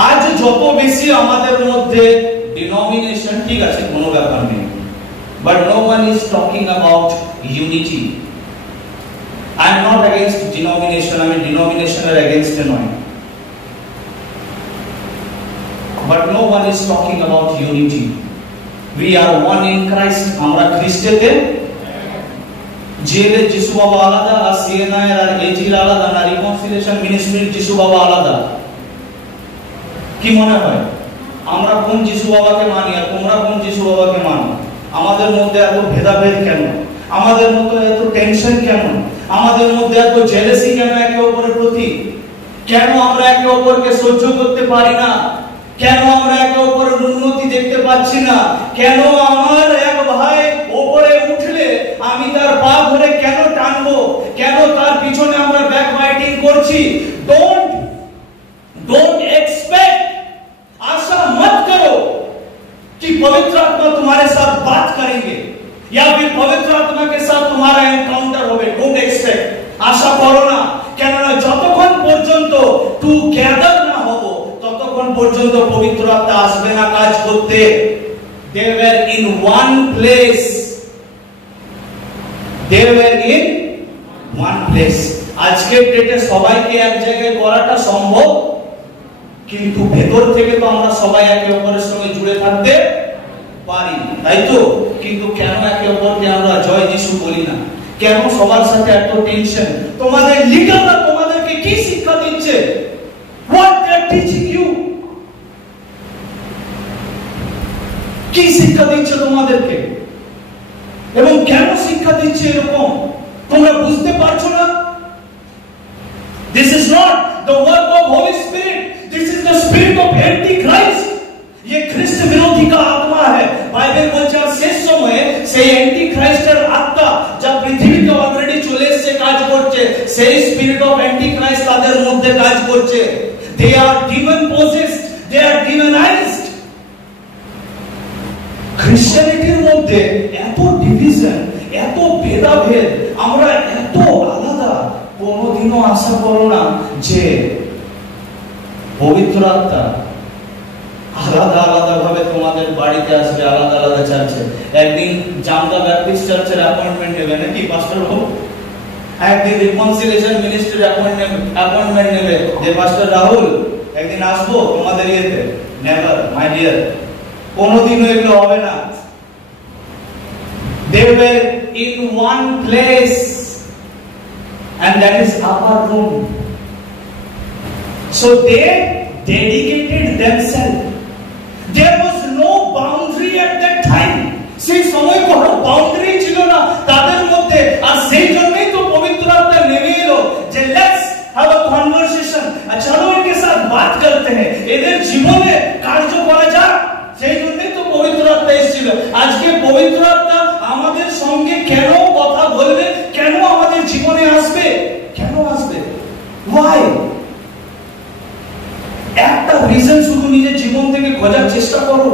আজ যত বেশি আমাদের মধ্যে ডিনোমিনেশন, ঠিক আছে কোনো ব্যাপার নেই, but no one is talking about unity। I am not against denomination, I mean denomination are against নয়, but no one is talking about unity। We are one in Christ। আমরা খ্রিস্টেতে। জেলে যিশু বাবা আলাদা, আর সিএনআই আর এজির আলাদা, না রিকনসিলিয়েশন মিনিস্ট্রির যিশু বাবা আলাদা? কি মনে হয়? আমরা কোন যিশু বাবাকে মানি আর তোমরা কোন যিশু বাবাকে মানো? আমাদের মধ্যে এত ভেদাভেদ কেন? আমাদের মধ্যে এত টেনশন কেন? আমাদের মধ্যে এত জেলাসি কেন একে অপরের প্রতি? কেন আমরা একে অপরকে সহ্য করতে পারি না? কেন আমরা একে অপরের উন্নতি দেখতে পাচ্ছি না? কেন আমার এক ভাই উপরে উঠলে আমি তার পা ধরে কেন টানবো? কেন তার পিছনে আমরা ব্যাক বাইটিং করছি? डोंट एक्सपेक्ट, आशा मत करो कि पवित्र आत्मा तुम्हारे साथ बात करेंगे या फिर पवित्र आत्मा के साथ तुम्हारा एनकाउंटर होगा। डोंट एक्सपेक्ट, आशा करो ना। কেননা যতক্ষণ পর্যন্ত টুগেদার না হব ততক্ষণ পর্যন্ত পবিত্র আত্মা আসবে না কাজ করতে। they were in one place, they were in one place। আজকের ডেটে সবাইকে এক জায়গায় করাটা সম্ভব, কিন্তু ভেতর থেকে তো আমরা সবাই একে অপরের সঙ্গে জুড়ে থাকতে পারি, তাই তো? কিন্তু কেন একে অপরকে আমরা জয় যিশু বলি না? কেন সবার সাথে এত টেনশন? তোমাদের লিডাররা তোমাদেরকে কি শিক্ষা দিচ্ছে? what they are teaching you? কি শিক্ষা দিচ্ছে তোমাদেরকে এবং কেন শিক্ষা দিচ্ছে এরকম? তোমরা বুঝতে পারছো না? This is not the work of Holy Spirit, this is the spirit of Antichrist। ये ख्रिस्त विरोधी का आत्मा है। बाइबल বলছে আর শেষ সময়ে সেই অ্যান্টিক্রাইস্টের আত্মা যা পৃথিবীতে অলরেডি চলে এসেছে, কাজ করছে, সেই স্পিরিট অফ অ্যান্টিক্রাইস্ট তাদের মধ্যে কাজ করছে। they are demon possessed, they are demonized। খ্রিস্টানিটির মধ্যে এত ডিভিশন, এত ভেদাভেদ, আমরা এত আলাদা। কোনোদিনও আশা করো না যে পবিত্র আত্মা আলাদা আলাদা ভাবে তোমাদের বাড়িতে আসবে, আলাদা আলাদা চার্চে। একদিন জামদা ব্যাপটিস্ট চার্চের অ্যাপয়েন্টমেন্ট নেবে নাকি পাস্টর হোক, একদিন রিকনসিলিয়েশন মিনিস্ট্রির অ্যাপয়েন্টমেন্ট নেবে যে পাস্টর রাহুল একদিন আসবো তোমাদের ইয়েতে। নেভার মাই ডিয়ার, কোনোদিনও এগুলো হবে না। they were in one place and that is upper room, so they dedicated themselves। there was no boundary at that time। সেই সময় কোনো বাউন্ডারি ছিল না তাদের মধ্যে, আর সেই জন্যই তো পবিত্র আত্মা নেমে এলো যে let's have a conversation, চলো इनके साथ बात करते हैं, এদের জীবনে কার্য করা যাক। সেই জন্যই তো পবিত্র আত্মা এসেছিল। আজকে পবিত্র আত্মা আমাদের সঙ্গে কেন কথা বলবে? কেন আমাদের জীবনে আসবে? কেন আসবে? why? একটা রিজন শুধু নিজের জীবন থেকে খোঁজার চেষ্টা করো,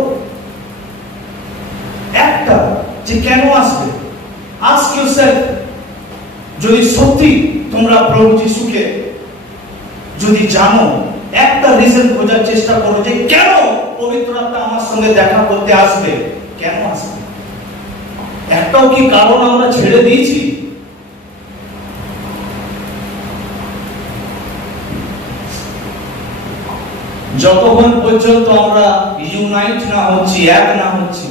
একটা, যে কেন আসবে। ask yourself, যদি সত্যি তোমরা প্রভু যিশুকে যদি জানো, একটা রিজন খোঁজার চেষ্টা করো যে কেন পবিত্র আত্মা আমার সঙ্গে দেখা করতে আসবে, কেন আসবে। একটাও কি কারণ আমরা ছেড়ে দিয়েছি? যতক্ষণ পর্যন্ত আমরা ইউনাইট না হচ্ছি, এক না হচ্ছি,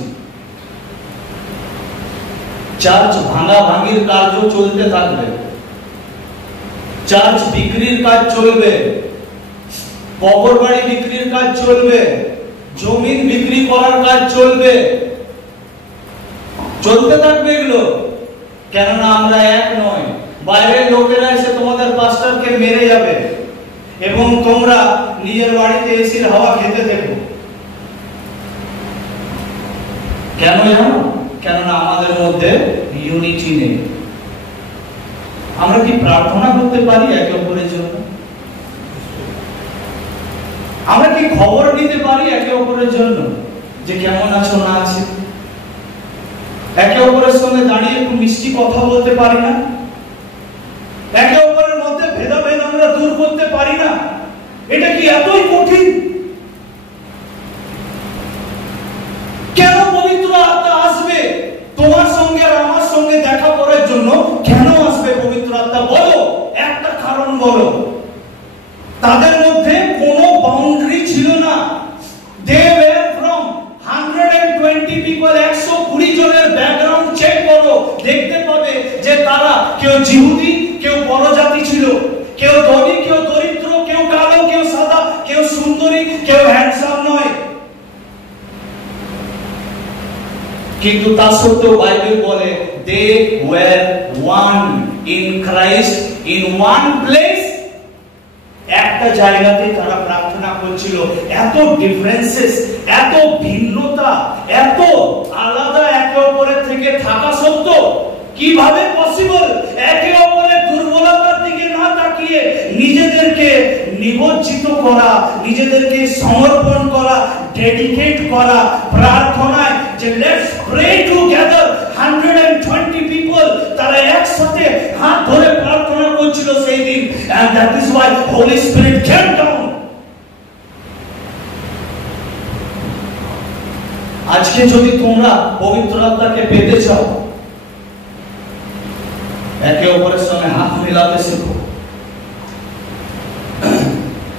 চার্চ ভাঙা ভাঙির কার্য চলতে থাকবে, চার্চ বিক্রির কাজ চলবে, কবর বাড়ি বিক্রির কাজ চলবে, জমিন বিক্রি করার কাজ চলবে, চলতে থাকবে এগুলো। কেননা আমরা এক নয়। বাইরের লোকেরা এসে তোমাদের পাস্টরকে মেরে যাবে এবং তোমরা নিজের বাড়িতে এসির হাওয়া খেতে থেকো। কেন জানো? কেননা আমাদের মধ্যে ইউনিটি নেই। আমরা কি প্রার্থনা করতে পারি একে অপরের জন্য? আমরা কি খবর নিতে পারি একে অপরের জন্য যে কেমন আছো না আছে? একে অপরের সঙ্গে দাঁড়িয়ে একটু মিষ্টি কথা বলতে পারি না? একে অপরের মধ্যে ভেদাভেদ আমরা দূর করতে পারি না? এটা কি এতই কঠিন? কেন পবিত্র আত্মা আসবে তোমার সঙ্গে আর আমার সঙ্গে দেখা করার জন্য? কেন আসবে পবিত্র আত্মা? বলো, একটা কারণ বলো। তাদের মধ্যে কোনো বাউন্ডারি ছিল না। they were from 120 people, 120 জনের ব্যাকগ্রাউন্ড চেক করো, দেখতে পাবে যে তারা কেউ জিহুদি, কেউ বড় জাতি ছিল, কেউ ধনী, কেউ দরিদ্র, কেউ কালো, কেউ সাদা, কেউ সুন্দরী, কেউ হ্যান্ডসাম নয়। কিন্তু তা সত্ত্বেও বাইবেল বলে they were one in Christ in one place। একটা জায়গাতে তারা প্রার্থনা করছিল। এত ডিফারেন্সেস, এত ভিন্নতা, এত আলাদা একে অপরের থেকে থাকা সত্ত্বেও কিভাবে পসিবল একে অপরের দুর্বলতার দিকে না তাকিয়ে নিজেদেরকে নিমজ্জিত করা, নিজেদেরকে সমর্পণ করা, ডেডিকেট করা প্রার্থনায় যে লেটস প্রে টুগেদার 120 পিপল তারা একসাথে হাত ধরে প্রার্থনা করছিল সেই দিন। and that is why Holy Spirit came down। আজকে যদি তোমরা পবিত্র আত্মাকে পেতে চাও, একে অপরের সঙ্গে হাত মেলাতে শেখো।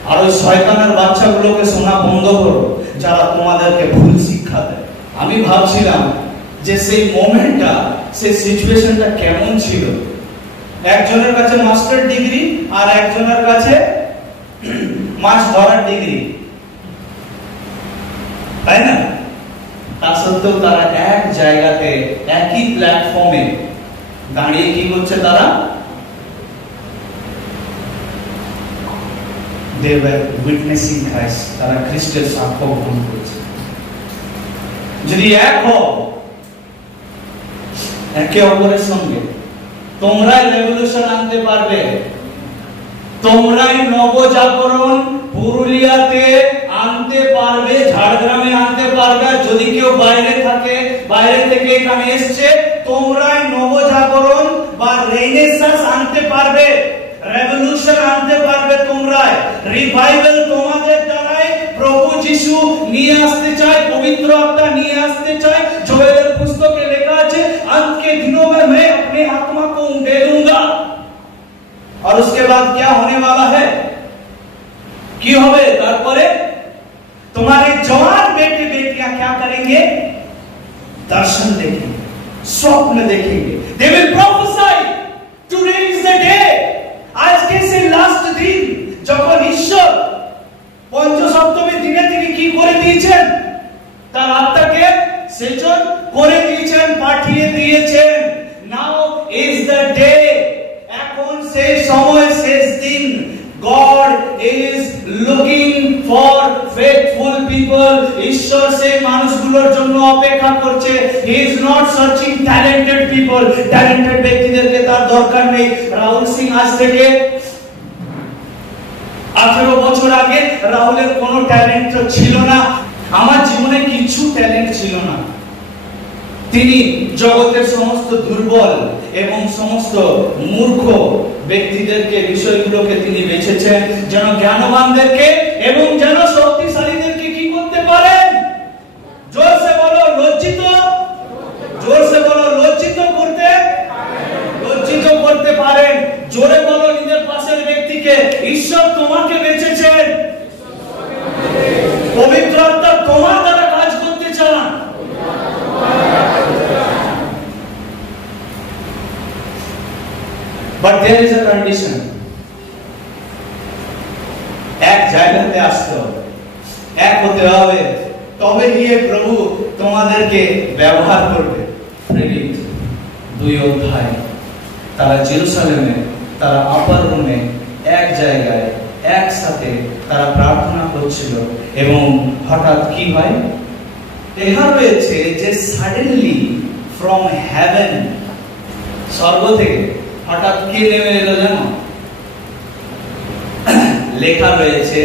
আর ওই শয়তানের বাচ্চাগুলোকে শোনা বন্ধ করো যারা তোমাদেরকে ভুল শিক্ষা দেয়। আমি ভাবছিলাম যে সেই মোমেন্টটা, সেই সিচুয়েশনটা কেমন ছিল। একজনের কাছে মাস্টার ডিগ্রি আর একজনের কাছে মাছ ধরার ডিগ্রি, তাই না? তা সত্ত্বেও তারা এক জায়গাতে একই প্ল্যাটফর্মে দাঁড়িয়ে কি করছে? তারা they were witnessing Christ, তারা খ্রিস্টের সাক্ষ্য গ্রহণ করছে। যদি এক হও একে অপরের সঙ্গে, তোমরাই রেভলিউশন আনতে পারবে। তোমরাই নবজাগরণ পুরুলিয়াতে আনতে পারবে, ঝাড়গ্রামে আনতে পারবে। যদি কেউ বাইরে থাকে, বাইরে থেকে এখানে এসছে, তোমরাই নবজাগরণ বা রেনেসাঁস আনতে পারবে, রেভলিউশন আনতে পারবে। তোমরাই রিভাইভাল তোমাদের দ্বারাই প্রভু যিশু নিয়ে আসতে চায়, পবিত্র আত্মা নিয়ে আসতে চায়। যোয়েলের পুস্তকে লেখা আছে अंत के दिनों में मैं अपने आत्मा को उंडेलूंगा। और उसके बाद क्या होने वाला है? কি হবে তারপরে? तुम्हारे जवान बेटे बेटियां क्या करेंगे? दर्शन देखेंगे, स्वप्न देखेंगे। They will prophesy। Today is the day। आज के से लास्ट दिन যখন ঈশ্বর পঞ্চসপ্তমীর দিনে তিনি কি করে দিয়েছেন? তার আত্মাকে সেচন করে দিয়েছেন, পাঠিয়ে দিয়েছেন। Now is the day। এখন সেই সময়, শেষ দিন। God is looking for faithful people। ঈশ্বর সেই মানুষগুলোর জন্য অপেক্ষা করছে। He is not searching talented people। talented ব্যক্তিদেরকে তার দরকার নেই। রাহুল সিং আজ থেকে 18 বছর আগে রাহুলের কোনো ট্যালেন্ট ছিল না। আমার জীবনে কিছু ট্যালেন্ট ছিল না। তিনি জগতের সমস্ত দুর্বল এবং সমস্ত মূর্খ ব্যক্তিদেরকে, বিষয়গুলোকে তিনি বেছেছেন যেন জ্ঞানবানদেরকে এবং যেন শক্তিশালীদেরকে কি করতে পারেন? জোরসে বলো লজ্জিত, জোরসে বলো লজ্জিত করতে পারেন। জোরে বলো নিজের পাশের ব্যক্তিকে, ঈশ্বর তোমাকে বেছেছেন, পবিত্র আত্মা তোমার দ্বারা কাজ করতে চান। But there is a condition। এক জায়গাতে আসতে হবে, এক হতে হবে, তবে গিয়ে প্রভু তোমাদেরকে ব্যবহার করবে। প্রেরিত 2 অধ্যায় তারা জেরুসালেমে, তারা আপার রুমে এক জায়গায় একসাথে তারা প্রার্থনা করছিল এবং হঠাৎ কি হয়? লেখা রয়েছে যে সাডেনলি ফ্রম হেভেন, স্বর্গ থেকে হঠাৎ কে নেমে এলো জানো? লেখা রয়েছে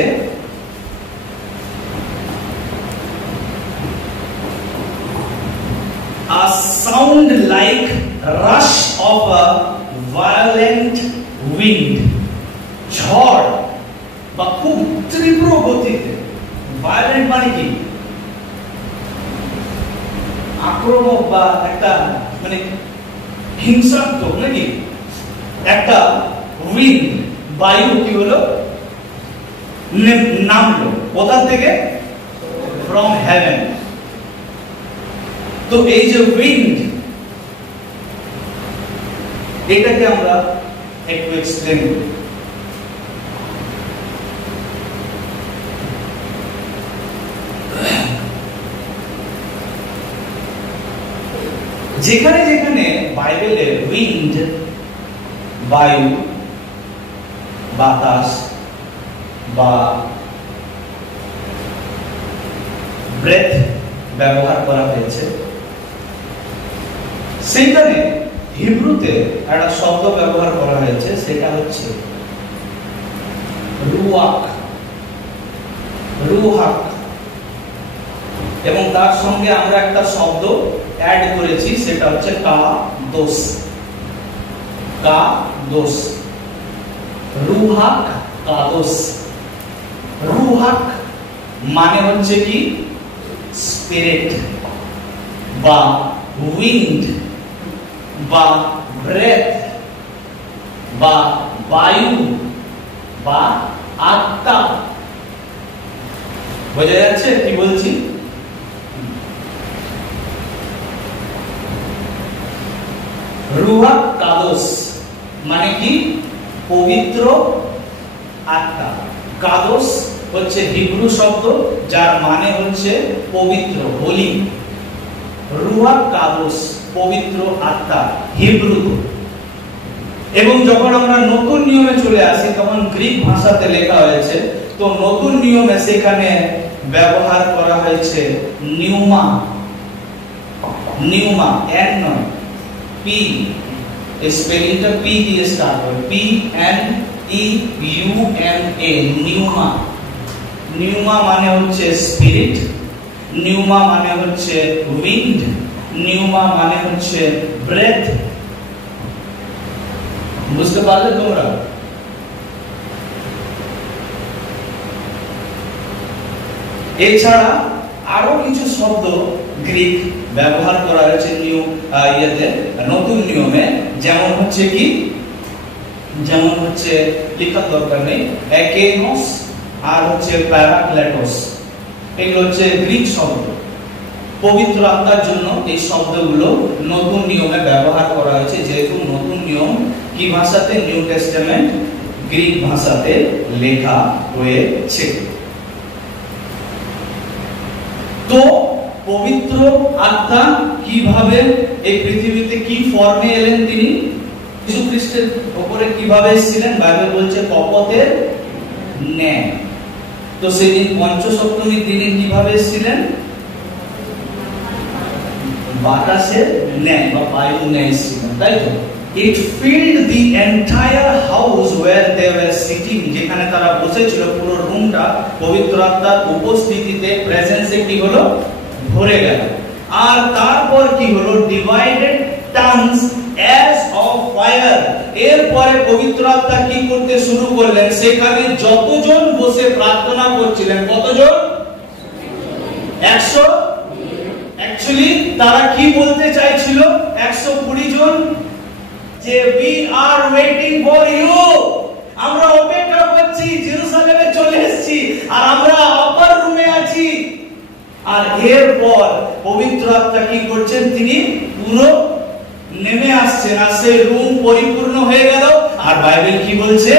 a sound like rush of a violent wind। ঝড় বা খুব তীব্র গতিতে। ভায়োলেন্ট মানে কি? আক্রমক বা একটা মানে হিংসাত্মক নাকি? একটা উইন্ড, বায়ু কি হলো? নামলো কোথা থেকে? From heaven. তো এই যে উইন্ড, এটাকে আমরা একটু এক্সপ্লেন করি। যেখানে যেখানে বাইবেলে উইন্ড, বায়ু, বাতাস বা ব্রেথ ব্যবহার করা হয়েছে, সেখানে হিব্রুতে একটা শব্দ ব্যবহার করা হয়েছে, সেটা হচ্ছে রুয়াক, রুহাক। এবং তার সঙ্গে আমরা একটা শব্দ অ্যাড করেছি, সেটা হচ্ছে কাদোস, কাদোস, রুহাক, কাদোস। রুহাক মানে হচ্ছে কি স্পিরিট বা উইন্ড বা ব্রেথ বা বায়ু বা আত্মা। বোঝা যাচ্ছে কি বলছি? রুহাক কাদোস মানে কি পবিত্র আত্মা। কাদোস হচ্ছে হিব্রু শব্দ যার মানে হচ্ছে পবিত্র, হোলি। রুহাক কাদোস পবিত্র আত্মা হিব্রু। এবং যখন আমরা নতুন নিয়মে চলে আসি তখন গ্রিক ভাষাতে লেখা হয়েছে, তো নতুন নিয়মে সেখানে ব্যবহার করা হয়েছে নিউমা। নিউমা, এন নয়, পি, স্পেলিংটা পি দিয়ে স্টার্ট হয়, P N E U M A, pneuma. Pneuma মানে হচ্ছে স্পিরিট, নিউমা মানে হচ্ছে উইন্ড, নিউমা মানে হচ্ছে ব্রেথ। বুঝতে পারলে তোমরা? এছাড়া আরো কিছু শব্দ গ্রিক ব্যবহার করা হয়েছে নতুন নিয়মে, যেমন হচ্ছে কি, যেমন হচ্ছে লেখার দরকার নেই, একেনোস আর হচ্ছে প্যারাক্লেটোস। এগুলো হচ্ছে গ্রিক শব্দ। পবিত্র আত্মার জন্য এই শব্দগুলো নতুন নিয়মে ব্যবহার করা হয়েছে, যেহেতু নতুন নিয়ম কি ভাষাতে, নিউ টেস্টামেন্ট গ্রিক ভাষাতে লেখা হয়েছে। তো পবিত্র আত্মা কিভাবে এই পৃথিবীতে, কি ফর্মে এলেন তিনি, যীশু খ্রিস্টের উপরে কিভাবে এসেছিলেন? বাইবেল বলছে কপতের ন্যায়। তো সেদিন পঞ্চসপ্তমীর দিনে কিভাবে এসেছিলেন? বাতাসের ন্যায় বা বায়ুর ন্যায় এসেছিলেন, তাই তো? It filled the entire house where they were sitting, যেখানে তারা বসেছিল পুরো রুমটা পবিত্র আত্মার উপস্থিতিতে, প্রেজেন্সে কি হলো, ভরে গেল। আর তারপর কি হলো, ডিভাইডেড টাংস as of fire। এরপরে পবিত্র আত্মা কি করতে শুরু করলেন, সেখানে যতজন বসে প্রার্থনা করছিলেন, কতজন? 100। অ্যাকচুয়ালি তারা কি বলতে চাইছিল? 120 জন, যে we are waiting for you, আমরা অপেক্ষা করছি, জেরুসালেমে চলে এসেছি আর আমরা আপার রুমে আছি। আর এরপর পবিত্র আত্মা কি করছেন, তিনি পুরো নেমে আসছেন আর সেই রুম পরিপূর্ণ হয়ে গেল। আর বাইবেল কি বলছে,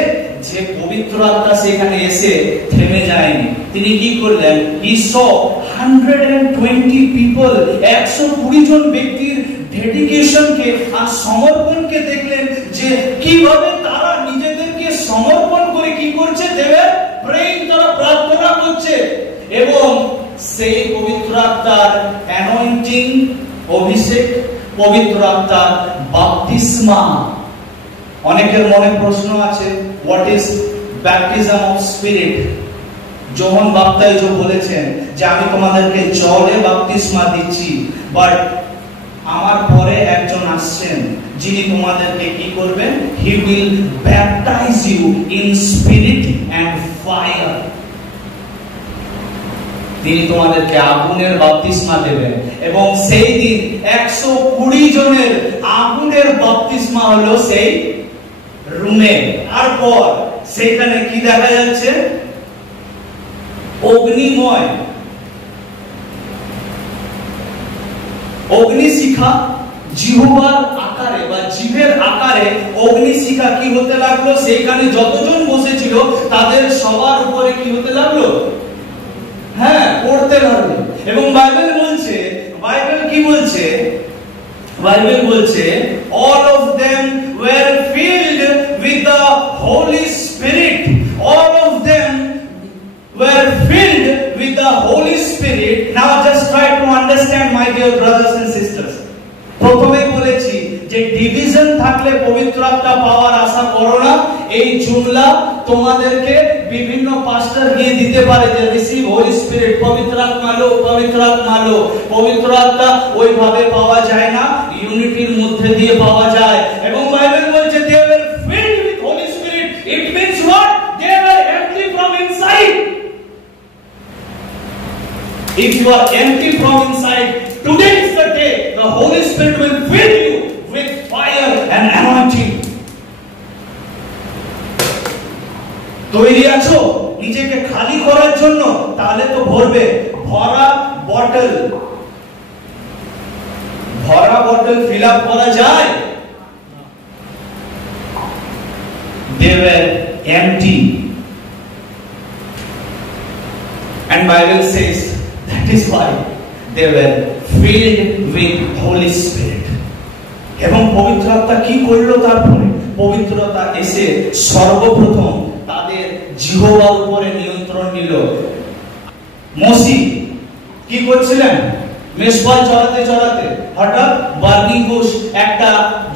যে পবিত্র আত্মা সেখানে এসে থেমে যায়নি, তিনি কি করলেন, he saw 120 people, 120 জন ব্যক্তির ডেডিকেশনকে আর সমর্পণকে দেখলেন, যে কিভাবে তারা নিজেদেরকে সমর্পণ করে কি করছে, দেবে প্রেম, তারা প্রার্থনা করছে। এবং সেই পবিত্র আত্মার অ্যানয়েন্টিং, অভিষেক, পবিত্র আত্মার বাপ্তিস্মা। অনেকের মনে প্রশ্ন আছে, what is baptism of spirit? যোহন বাপ্তাইজ বলেছেন যে আমি তোমাদেরকে জলে বাপ্তিস্মা দিচ্ছি, বাট আমার পরে একজন আসছেন যিনি তোমাদেরকে কি করবেন, he will baptize you in spirit and fire. তিনি তোমাদেরকে আগুনের বাপ্তিস্মা দেবেন। এবং সেই দিন 120 জনের আগুনের বাপ্তিস্মা হলো সেই রুমে। তারপর সেখানে কি দেখা যাচ্ছে, অগ্নিময়, অগ্নিশিখা, জিহ্বার আকারে বা জিভের আকারে অগ্নিশিখা কি হতে লাগলো, সেখানে যতজন বসেছিল তাদের সবার উপরে কি হতে লাগলো, হ্যাঁ, পড়তে লাগলো। এবং বাইবেল বলছে, বাইবেল কি বলছে, বাইবেল বলছে all of them were filled with the Holy Spirit. All of them were filled with the Holy Spirit. Now just try to understand, my dear brothers and sisters. প্রথমে বলেছি যে division থাকলে পবিত্র আত্মা পাওয়ার আশা করো না। এই জুমলা তোমাদেরকে বিভিন্ন পাস্টার গিয়ে দিতে পারে যে রিসিভ হোলি স্পিরিট, পবিত্র আত্মা লো, পবিত্র আত্মা লো। পবিত্র আত্মা ওইভাবে পাওয়া যায় না, ইউনিটির মধ্যে দিয়ে পাওয়া যায়। এবং বাইবেল বলছে they were filled with Holy Spirit. It means what? They were empty from inside. If you are empty from inside, today is the day the Holy Spirit will fill you with fire and anointing. তৈরি আছো নিজেকে খালি করার জন্য? তাহলে তো ভরবে। ভরা বটল ফিল আপ করা যায়? They were empty. And Bible says that is why they were filled with Holy Spirit. এবং পবিত্র আত্মা কি করলো তারপরে? পবিত্রতা এসে সর্বপ্রথম তাদের জিহ্বার উপরে নিয়ন্ত্রণ নিল। মোসি কি করছিলেন? মেষপাল চড়াতে হঠাৎ বার্নিং বুশ, একটা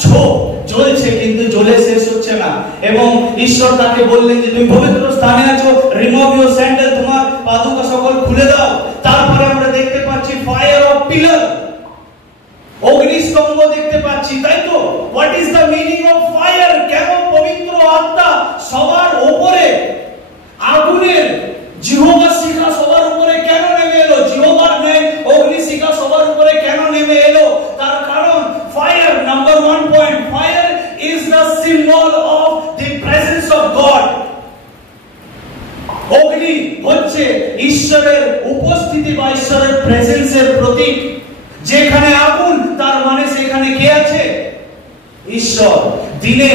ঝোপ জ্বলছে কিন্তু জ্বলে শেষ হচ্ছে না। এবং ঈশ্বর তাকে বললেন যে তুমি পবিত্র স্থানে আছো, রিমুভ ইওর স্যান্ডেল, তোমার পাদুকা সকল খুলে দাও। তারপরে আমরা দেখতে পাচ্ছি ফায়ার অফ পিলার, অগ্নিস্তম্ভ দেখতে পাচ্ছি, তাই তো? What is the meaning of fire? কেন পবিত্র আত্মা সবার উপরে, আগুনের জিহ্বার শিখা সবার উপরে কেন নেমে এলো? জিহ্বার ন্যায় অগ্নি শিখা সবার উপরে কেন নেমে এলো? তার কারণ fire, number 1 point, fire is the symbol of the presence of god. অগ্নি হচ্ছে ঈশ্বরের উপস্থিতি বা ঈশ্বরের প্রেজেন্সের প্রতীক। যেখানে আগুন, তার মানে সেখানে কে আছে? ঈশ্বর। দিনে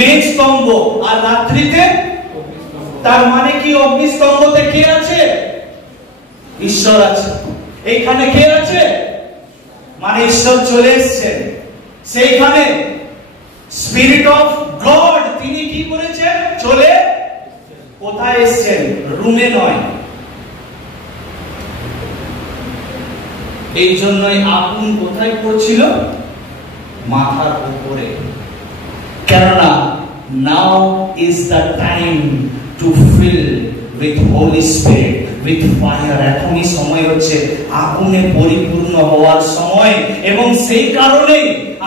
মেঘস্তম্ভ আর রাত্রিতে, তার মানে কি অগ্নিস্তম্ভতে কে আছে? ঈশ্বর আছে। এইখানে কে আছে? মানে ঈশ্বর চলে এসেছেন সেইখানে। স্পিরিট অফ গড তিনি কি করেছেন? চলে কোথায় এসেছেন? রুমে নয়। এই জন্যই আগুন কোথায় পড়ছিল? মাথার উপরে। কেননা now is the time to fill with holy spirit, with fire. এখনই সময় হচ্ছে আগুনে পরিপূর্ণ হওয়ার সময়। এবং সেই কারণে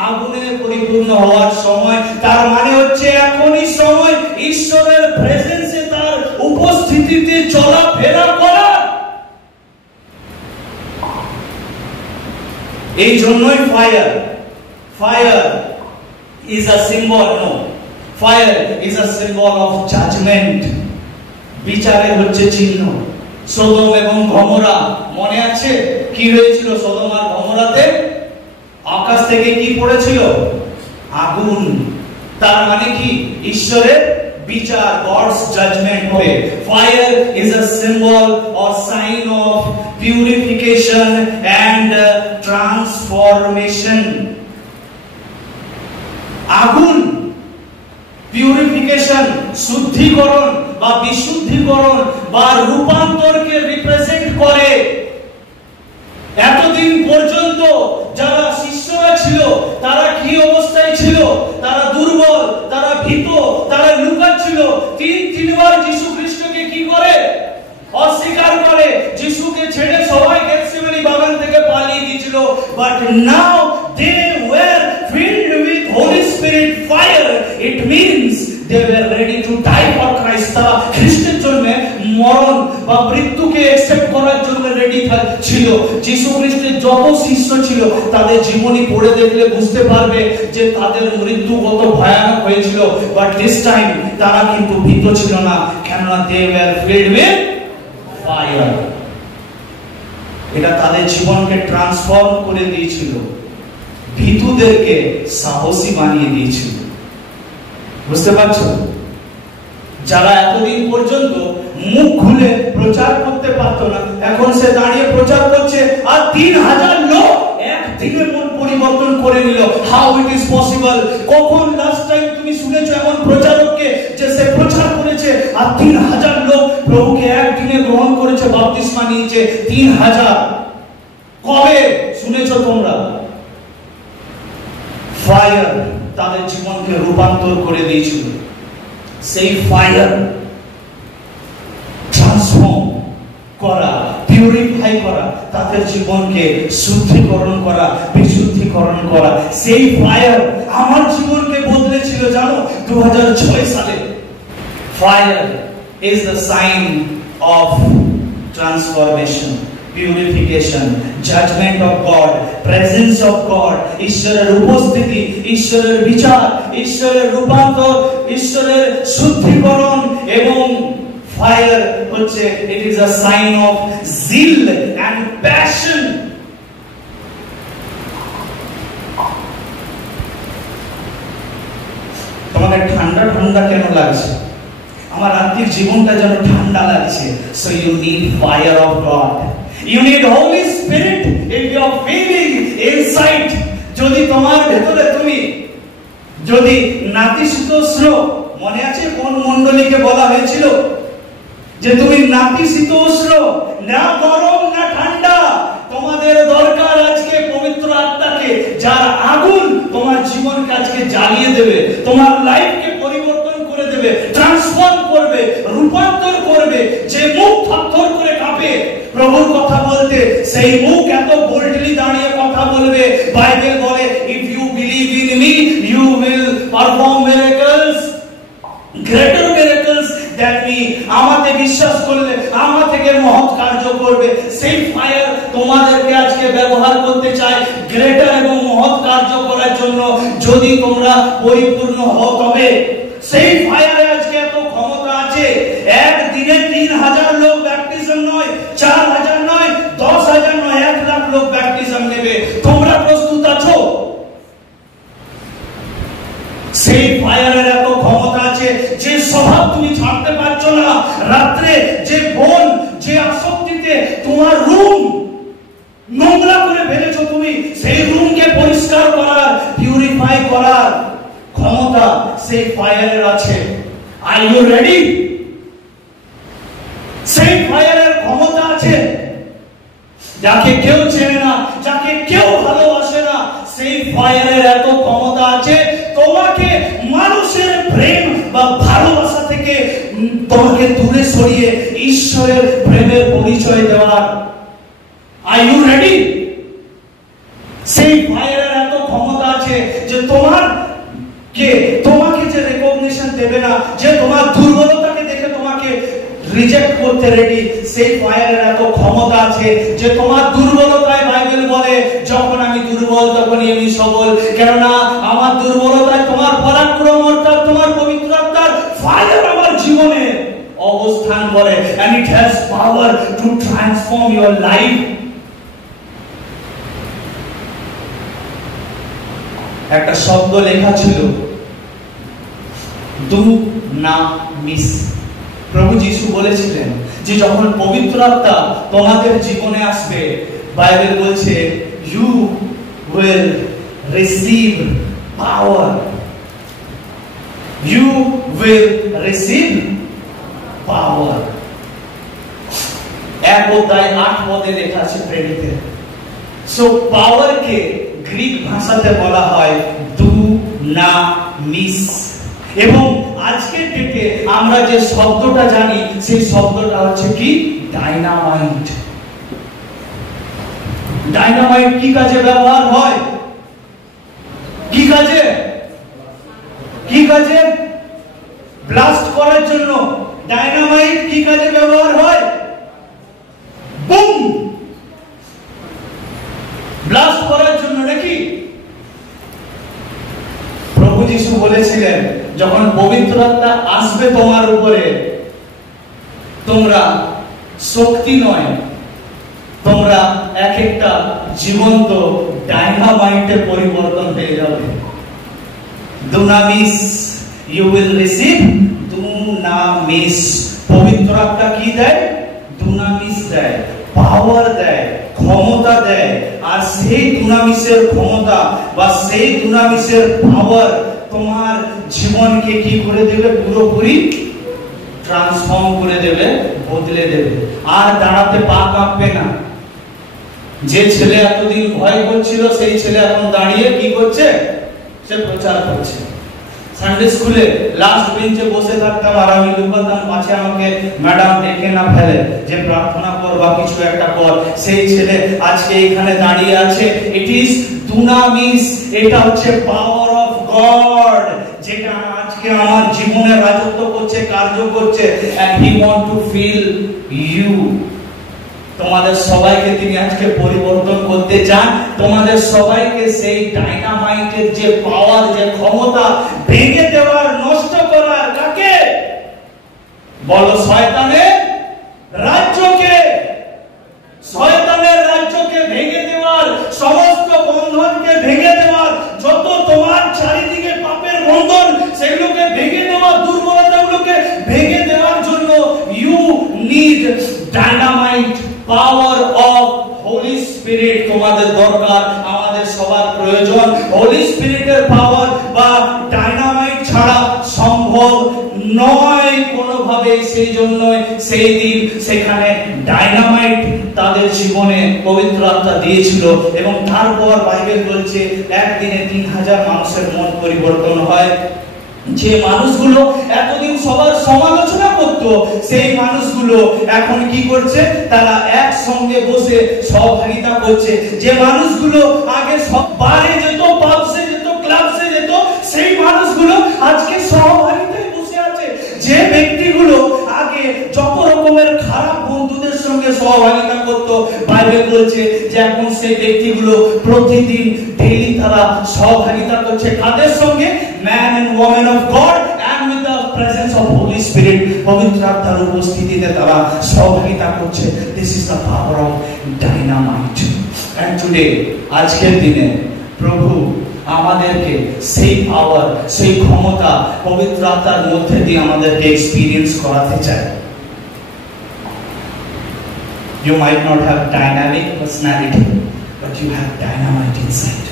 আগুনে পরিপূর্ণ হওয়ার সময়, তার মানে হচ্ছে এখনই সময় ঈশ্বরের প্রেজেন্সে, তার উপস্থিতিতে চলাফেরা করা। এই জন্যই fire is a symbol, no, fire is a symbol of judgment. বিচারের হচ্ছে চিহ্ন। সোদম এবং গমোরা, মনে আছে কি হয়েছিল সোদম আর গমোরাতে? আকাশ থেকে কি পড়েছিল? আগুন। তার মানে কি? ঈশ্বরের বিচার, God's judgment হবে। Fire is a symbol or sign of purification and transformation. আগুন পিউরিফিকেশন, শুদ্ধিকরণ বা বিশুদ্ধিকরণ বা রূপান্তরকে রিপ্রেজেন্ট করে। এতদিন পর্যন্ত যারা শিষ্যরা ছিল তারা কি অবস্থায় ছিল? তারা দুর্বল, তারা ভীত, তারা লুকাচ্ছিল। তিনবার যিশু খ্রিস্টকে কি করে? অস্বীকার করে। যিশুকে ছেড়ে সবাই গেতসেমানি বাগান থেকে পালিয়ে গিয়েছিল। But now they were filled with holy spirit fire. It means they were ready to die for Christ. তারা খ্রিস্টের জন্য মরণ বা মৃত্যুকে অ্যাকসেপ্ট করার জন্য রেডি ছিল। যিশু খ্রিস্টের যত শিষ্য ছিল তাদের জীবনী পড়ে দেখলে বুঝতে পারবে যে তাদের মৃত্যু কত ভয়ানক হয়েছিল। বাট দিস টাইম তারা কিন্তু ভীত ছিল না, কেননা they were filled with fire. এটা তাদের জীবনকে ট্রান্সফর্ম করে দিয়েছিল, ভীতুদেরকে সাহসী বানিয়ে দিয়েছিল। বুঝতে পারছো? যারা এতদিন পর্যন্ত মুখ খুলে প্রচার করতে পারতো না, এখন সে দাঁড়িয়ে প্রচার করছে। আর 3000 লোক একদিনে মন পরিবর্তন করে নিল। How it is possible? কখন লাস্ট টাইম তুমি শুনেছো এমন প্রচারককে যে সে প্রচার করেছে আর 3000 লোক প্রভুকে একদিনে গ্রহণ করেছে, বাপ্তিস্মা নিয়েছে 3000? কবে শুনেছো তোমরা? ফায়ার তাদের জীবনকে রূপান্তর করে দিয়েছিল। সেই ফায়ার ট্রান্সফর্ম করা, পিউরিফাই করা, তাদের জীবনকে শুদ্ধিকরণ করা, বিশুদ্ধিকরণ করা, সেই ফায়ার আমার জীবনকে বদলেছিল জানো 2006 সালে। Fire is the sign of transformation, purification, judgment of God, presence of God, ঈশ্বরের উপস্থিতি, ঈশ্বরের বিচার, ঈশ্বরের রূপান্তর, ঈশ্বরের শুদ্ধিকরণ। এবং ফায়ার হচ্ছে it is a sign of zeal and passion. তোমাদের ঠান্ডা ঠান্ডা কেন লাগছে? আমার আত্মিক জীবনটা যেন ঠান্ডা লাগছে। So you need fire of God. You need Holy Spirit in your feeling inside. যদি তোমার ভেতরে তুমি যদি নাতিশীতোষ্ণ, মনে আছে কোন মণ্ডলীকে বলা হয়েছিল যে তুমি নাতিশীতোষ্ণ, না গরম না ঠান্ডা, তোমাদের দরকার আজকে পবিত্র আত্মাকে, যার আগুন তোমার জীবনকে আজকে জ্বালিয়ে দেবে, তোমার লাইফকে পরিবর্তন করে দেবে, ট্রান্সফর্ম করবে, রূপান্তর করবে। যে মুখ থরথর করে কাঁপে প্রভুর কথা বলতে, সেই মুখ এত বোল্ডলি দাঁড়িয়ে কথা বলবে। বাইবেল বলে if you believe in me you will perform miracles, greater miracles than me. আমাতে বিশ্বাস করলে আমার থেকে মহৎ কার্য করবে। সেই ফায়ার তোমাদেরকে আজকে ব্যবহার করতে চায় গ্রেটার এবং মহৎ কার্য করার জন্য। যদি তোমরা পরিপূর্ণ হও তবে সেই ফায়ারে আজকে এত ক্ষমতা আছে। একদিনে 3000 লোক ব্যাপটিজম নয়, 4000 নয়, 10000 নয়, 1 লাখ লোক ব্যাপটিজম নেবে। তোমরা প্রস্তুত আছো? সেই ফায়ারের এত ক্ষমতা আছে যে স্বভাব তুমি ছাড়তে পারছো না। রাত্রে যে বোন, যে আসক্তিতে তোমার রুম নোংরা করে ফেলেছো তুমি, সেই রুমকে পরিষ্কার করার, পিউরিফাই করার ক্ষমতা সেই ফায়ারের আছে। Are you ready? সেই ফায়ারের ক্ষমতা আছে। যাকে কেউ চেনে না, যাকে কেউ ভালোবাসে না, সেই ফায়ারের এত ক্ষমতা আছে তোমাকে মানুষের প্রেম বা ভালোবাসা থেকে তোমাকে দূরে সরিয়ে ঈশ্বরের প্রেমের পরিচয় দেওয়ার। Are you ready? সেই ফায়ারের এত ক্ষমতা আছে যে তোমাকে যে রেকগনিশন দেবে না, যে তোমার দুর্বলতাকে দেখে তোমাকে রিজেক্ট করতে রেডি, সেই ফায়ারের এত ক্ষমতা আছে যে তোমার দুর্বলতায় বাইবেল বলে যখন আমি দুর্বল তখনই আমি সবল। কেননা আমার দুর্বলতায় তোমার পরাক্রম অর্থাৎ তোমার পবিত্র আত্মার ফায়ার আমার জীবনে অবস্থান করে, and it has power to transform your life. একটা শব্দ লেখা ছিল, ডু না মিস। প্রভু যিশু বলেছিলেন যে যখন পবিত্র আত্মা তোমাদের জীবনে আসবে, বাইবেল বলছে you will receive power. You will receive power. 1 অধ্যায় 8 পদে লেখা আছে প্রেরিতে। সো পাওয়ার কে গ্রিক ভাষাতে বলা হয় ডু না মিস। এবং আজকের ডেটে আমরা যে শব্দটা জানি সেই শব্দটা হচ্ছে কি? ডাইনামাইট। ডাইনামাইট কি কাজে ব্যবহার হয়? কি কাজে? কি কাজে? ব্লাস্ট করার জন্য। ডাইনামাইট কি কাজে ব্যবহার হয়? বুম, ব্লাস্ট করার জন্য নাকি? প্রভু যিশু বলেছিলেন যখন পবিত্র আত্মা আসবে তোমার উপরে, তোমরা শক্তি নয়, তোমরা এক একটা জীবন্ত ডাইনামাইটে পরিবর্তন হয়ে যাবে। দুনামিস, ইউ উইল রিসিভ দুনামিস। পবিত্র আত্মা কি দেয়? দুনামিস দেয়। পাওয়ার দেয়, ক্ষমতা দেয়। আর সেই দুনামিসের ক্ষমতা বা সেই দুনামিসের পাওয়ার তোমার জীবনকে কি করে দেবে? পুরোপুরি ট্রান্সফর্ম করে দেবে, বদলে দেবে। আর দাঁড়াতে পা কাঁপবে না। যে ছেলে এতদিন ভয় করছিল সেই ছেলে এখন দাঁড়িয়ে কি করছে? সে প্রচার করছে। সানডে স্কুলে লাস্ট বেঞ্চে বসে থাকতাম আর আমি লুকাতাম পাছে আমাকে ম্যাডাম ডেকে না ফেলে যে প্রার্থনা কর বা কিছু একটা কর। সেই ছেলে আজকে এখানে দাঁড়িয়ে আছে। ইট ইজ দুনামিস, এটা হচ্ছে পাওয়ার অফ গড, যেটা আজকে আমার জীবনে রাজত্ব করছে, কার্য করছে। and he want to fill you। তোমাদের সবাইকে তিনি আজকে পরিবর্তন করতে চান। তোমাদের সবাইকে সেই ডাইনামাইটের যে পাওয়ার, যে ক্ষমতা ভেঙে দেওয়ার, নষ্ট করার, কাকে বলো? শয়তানের রাজ্যকে। শয়তানের রাজ্যকে ভেঙে দেওয়ার, সমস্ত বন্ধনকে ভেঙে দেওয়ার, যত তোমার চারিদিকে পাপের বন্ধন সেগুলোকে ভেঙে দেওয়ার, দুর্বলতাগুলোকে ভেঙে দেওয়ার জন্য you need dynamite power of holy spirit. তোমাদের দরকার, আমাদের সবার প্রয়োজন। হোলি স্পিরিটের পাওয়ার বা ডাইনামাইট ছাড়া সম্ভব নয় কোনোভাবে। সেই জন্যই সেই দিন সেখানে ডাইনামাইট তাদের জীবনে পবিত্র আত্মা দিয়েছিল। এবং তারপর বাইবেল বলছে একদিনে 3000 মানুষের মন পরিবর্তন হয়। যে মানুষগুলো এতদিন সবার সমালোচনা করত, সেই মানুষগুলো এখন কি করছে? তারা একসঙ্গে বসে সহভাগিতা করছে। যে মানুষগুলো আগে সব বারে যেত, পাবসে যেত, ক্লাবসে যেত, সেই মানুষগুলো আজকে সহভাগিতায় বসে আছে। যে ব্যক্তিগুলো আগে যত রকমের খারাপ বন্ধুদের সঙ্গে সহভাগিতা করত, বাইবেল বলছে যে এখন সেই ব্যক্তিগুলো প্রতিদিন ডেইলি তারা সহভাগিতা করছে। কাদের সঙ্গে? Man and woman of God and with the presence of holy spirit. পবিত্র আত্মার উপস্থিতিতে তারা সহভাগিতা করছে। This is the power of dynamite. And today, আজকের দিনে প্রভু আমাদেরকে সেই পাওয়ার, সেই ক্ষমতা পবিত্র আত্মার মধ্যে দিয়ে আমাদেরকে এক্সপেরিয়েন্স করাতে চায়। You might not have dynamic personality, but you have dynamite inside.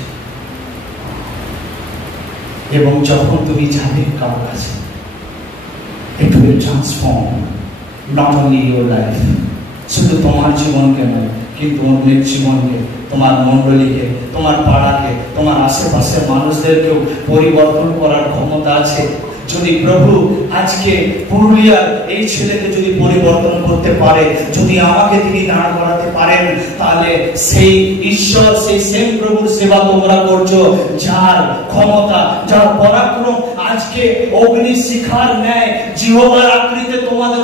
এবং যখন তুমি যাবে কারোর কাছে, it will transform not only your life, শুধু তোমার জীবনকে নয় কিন্তু অন্যের জীবনকে, তোমার মণ্ডলীকে, তোমার পাড়াকে, তোমার আশেপাশের মানুষদেরকেও পরিবর্তন করার ক্ষমতা আছে। যদি প্রভু আজকে পুরুলিয়ার এই ছেলেকে যদি পরিবর্তন করতে পারে, যদি আমাকে তিনি দাঁড় করাতে পারেন, তাহলে সেই ঈশ্বর, সেই সেম প্রভুর সেবা তোমরা করছো, যার ক্ষমতা, যার পরাক্রম আজকে অগ্নি শিখার ন্যায় জিহ্বার আকৃতিতে তোমাদের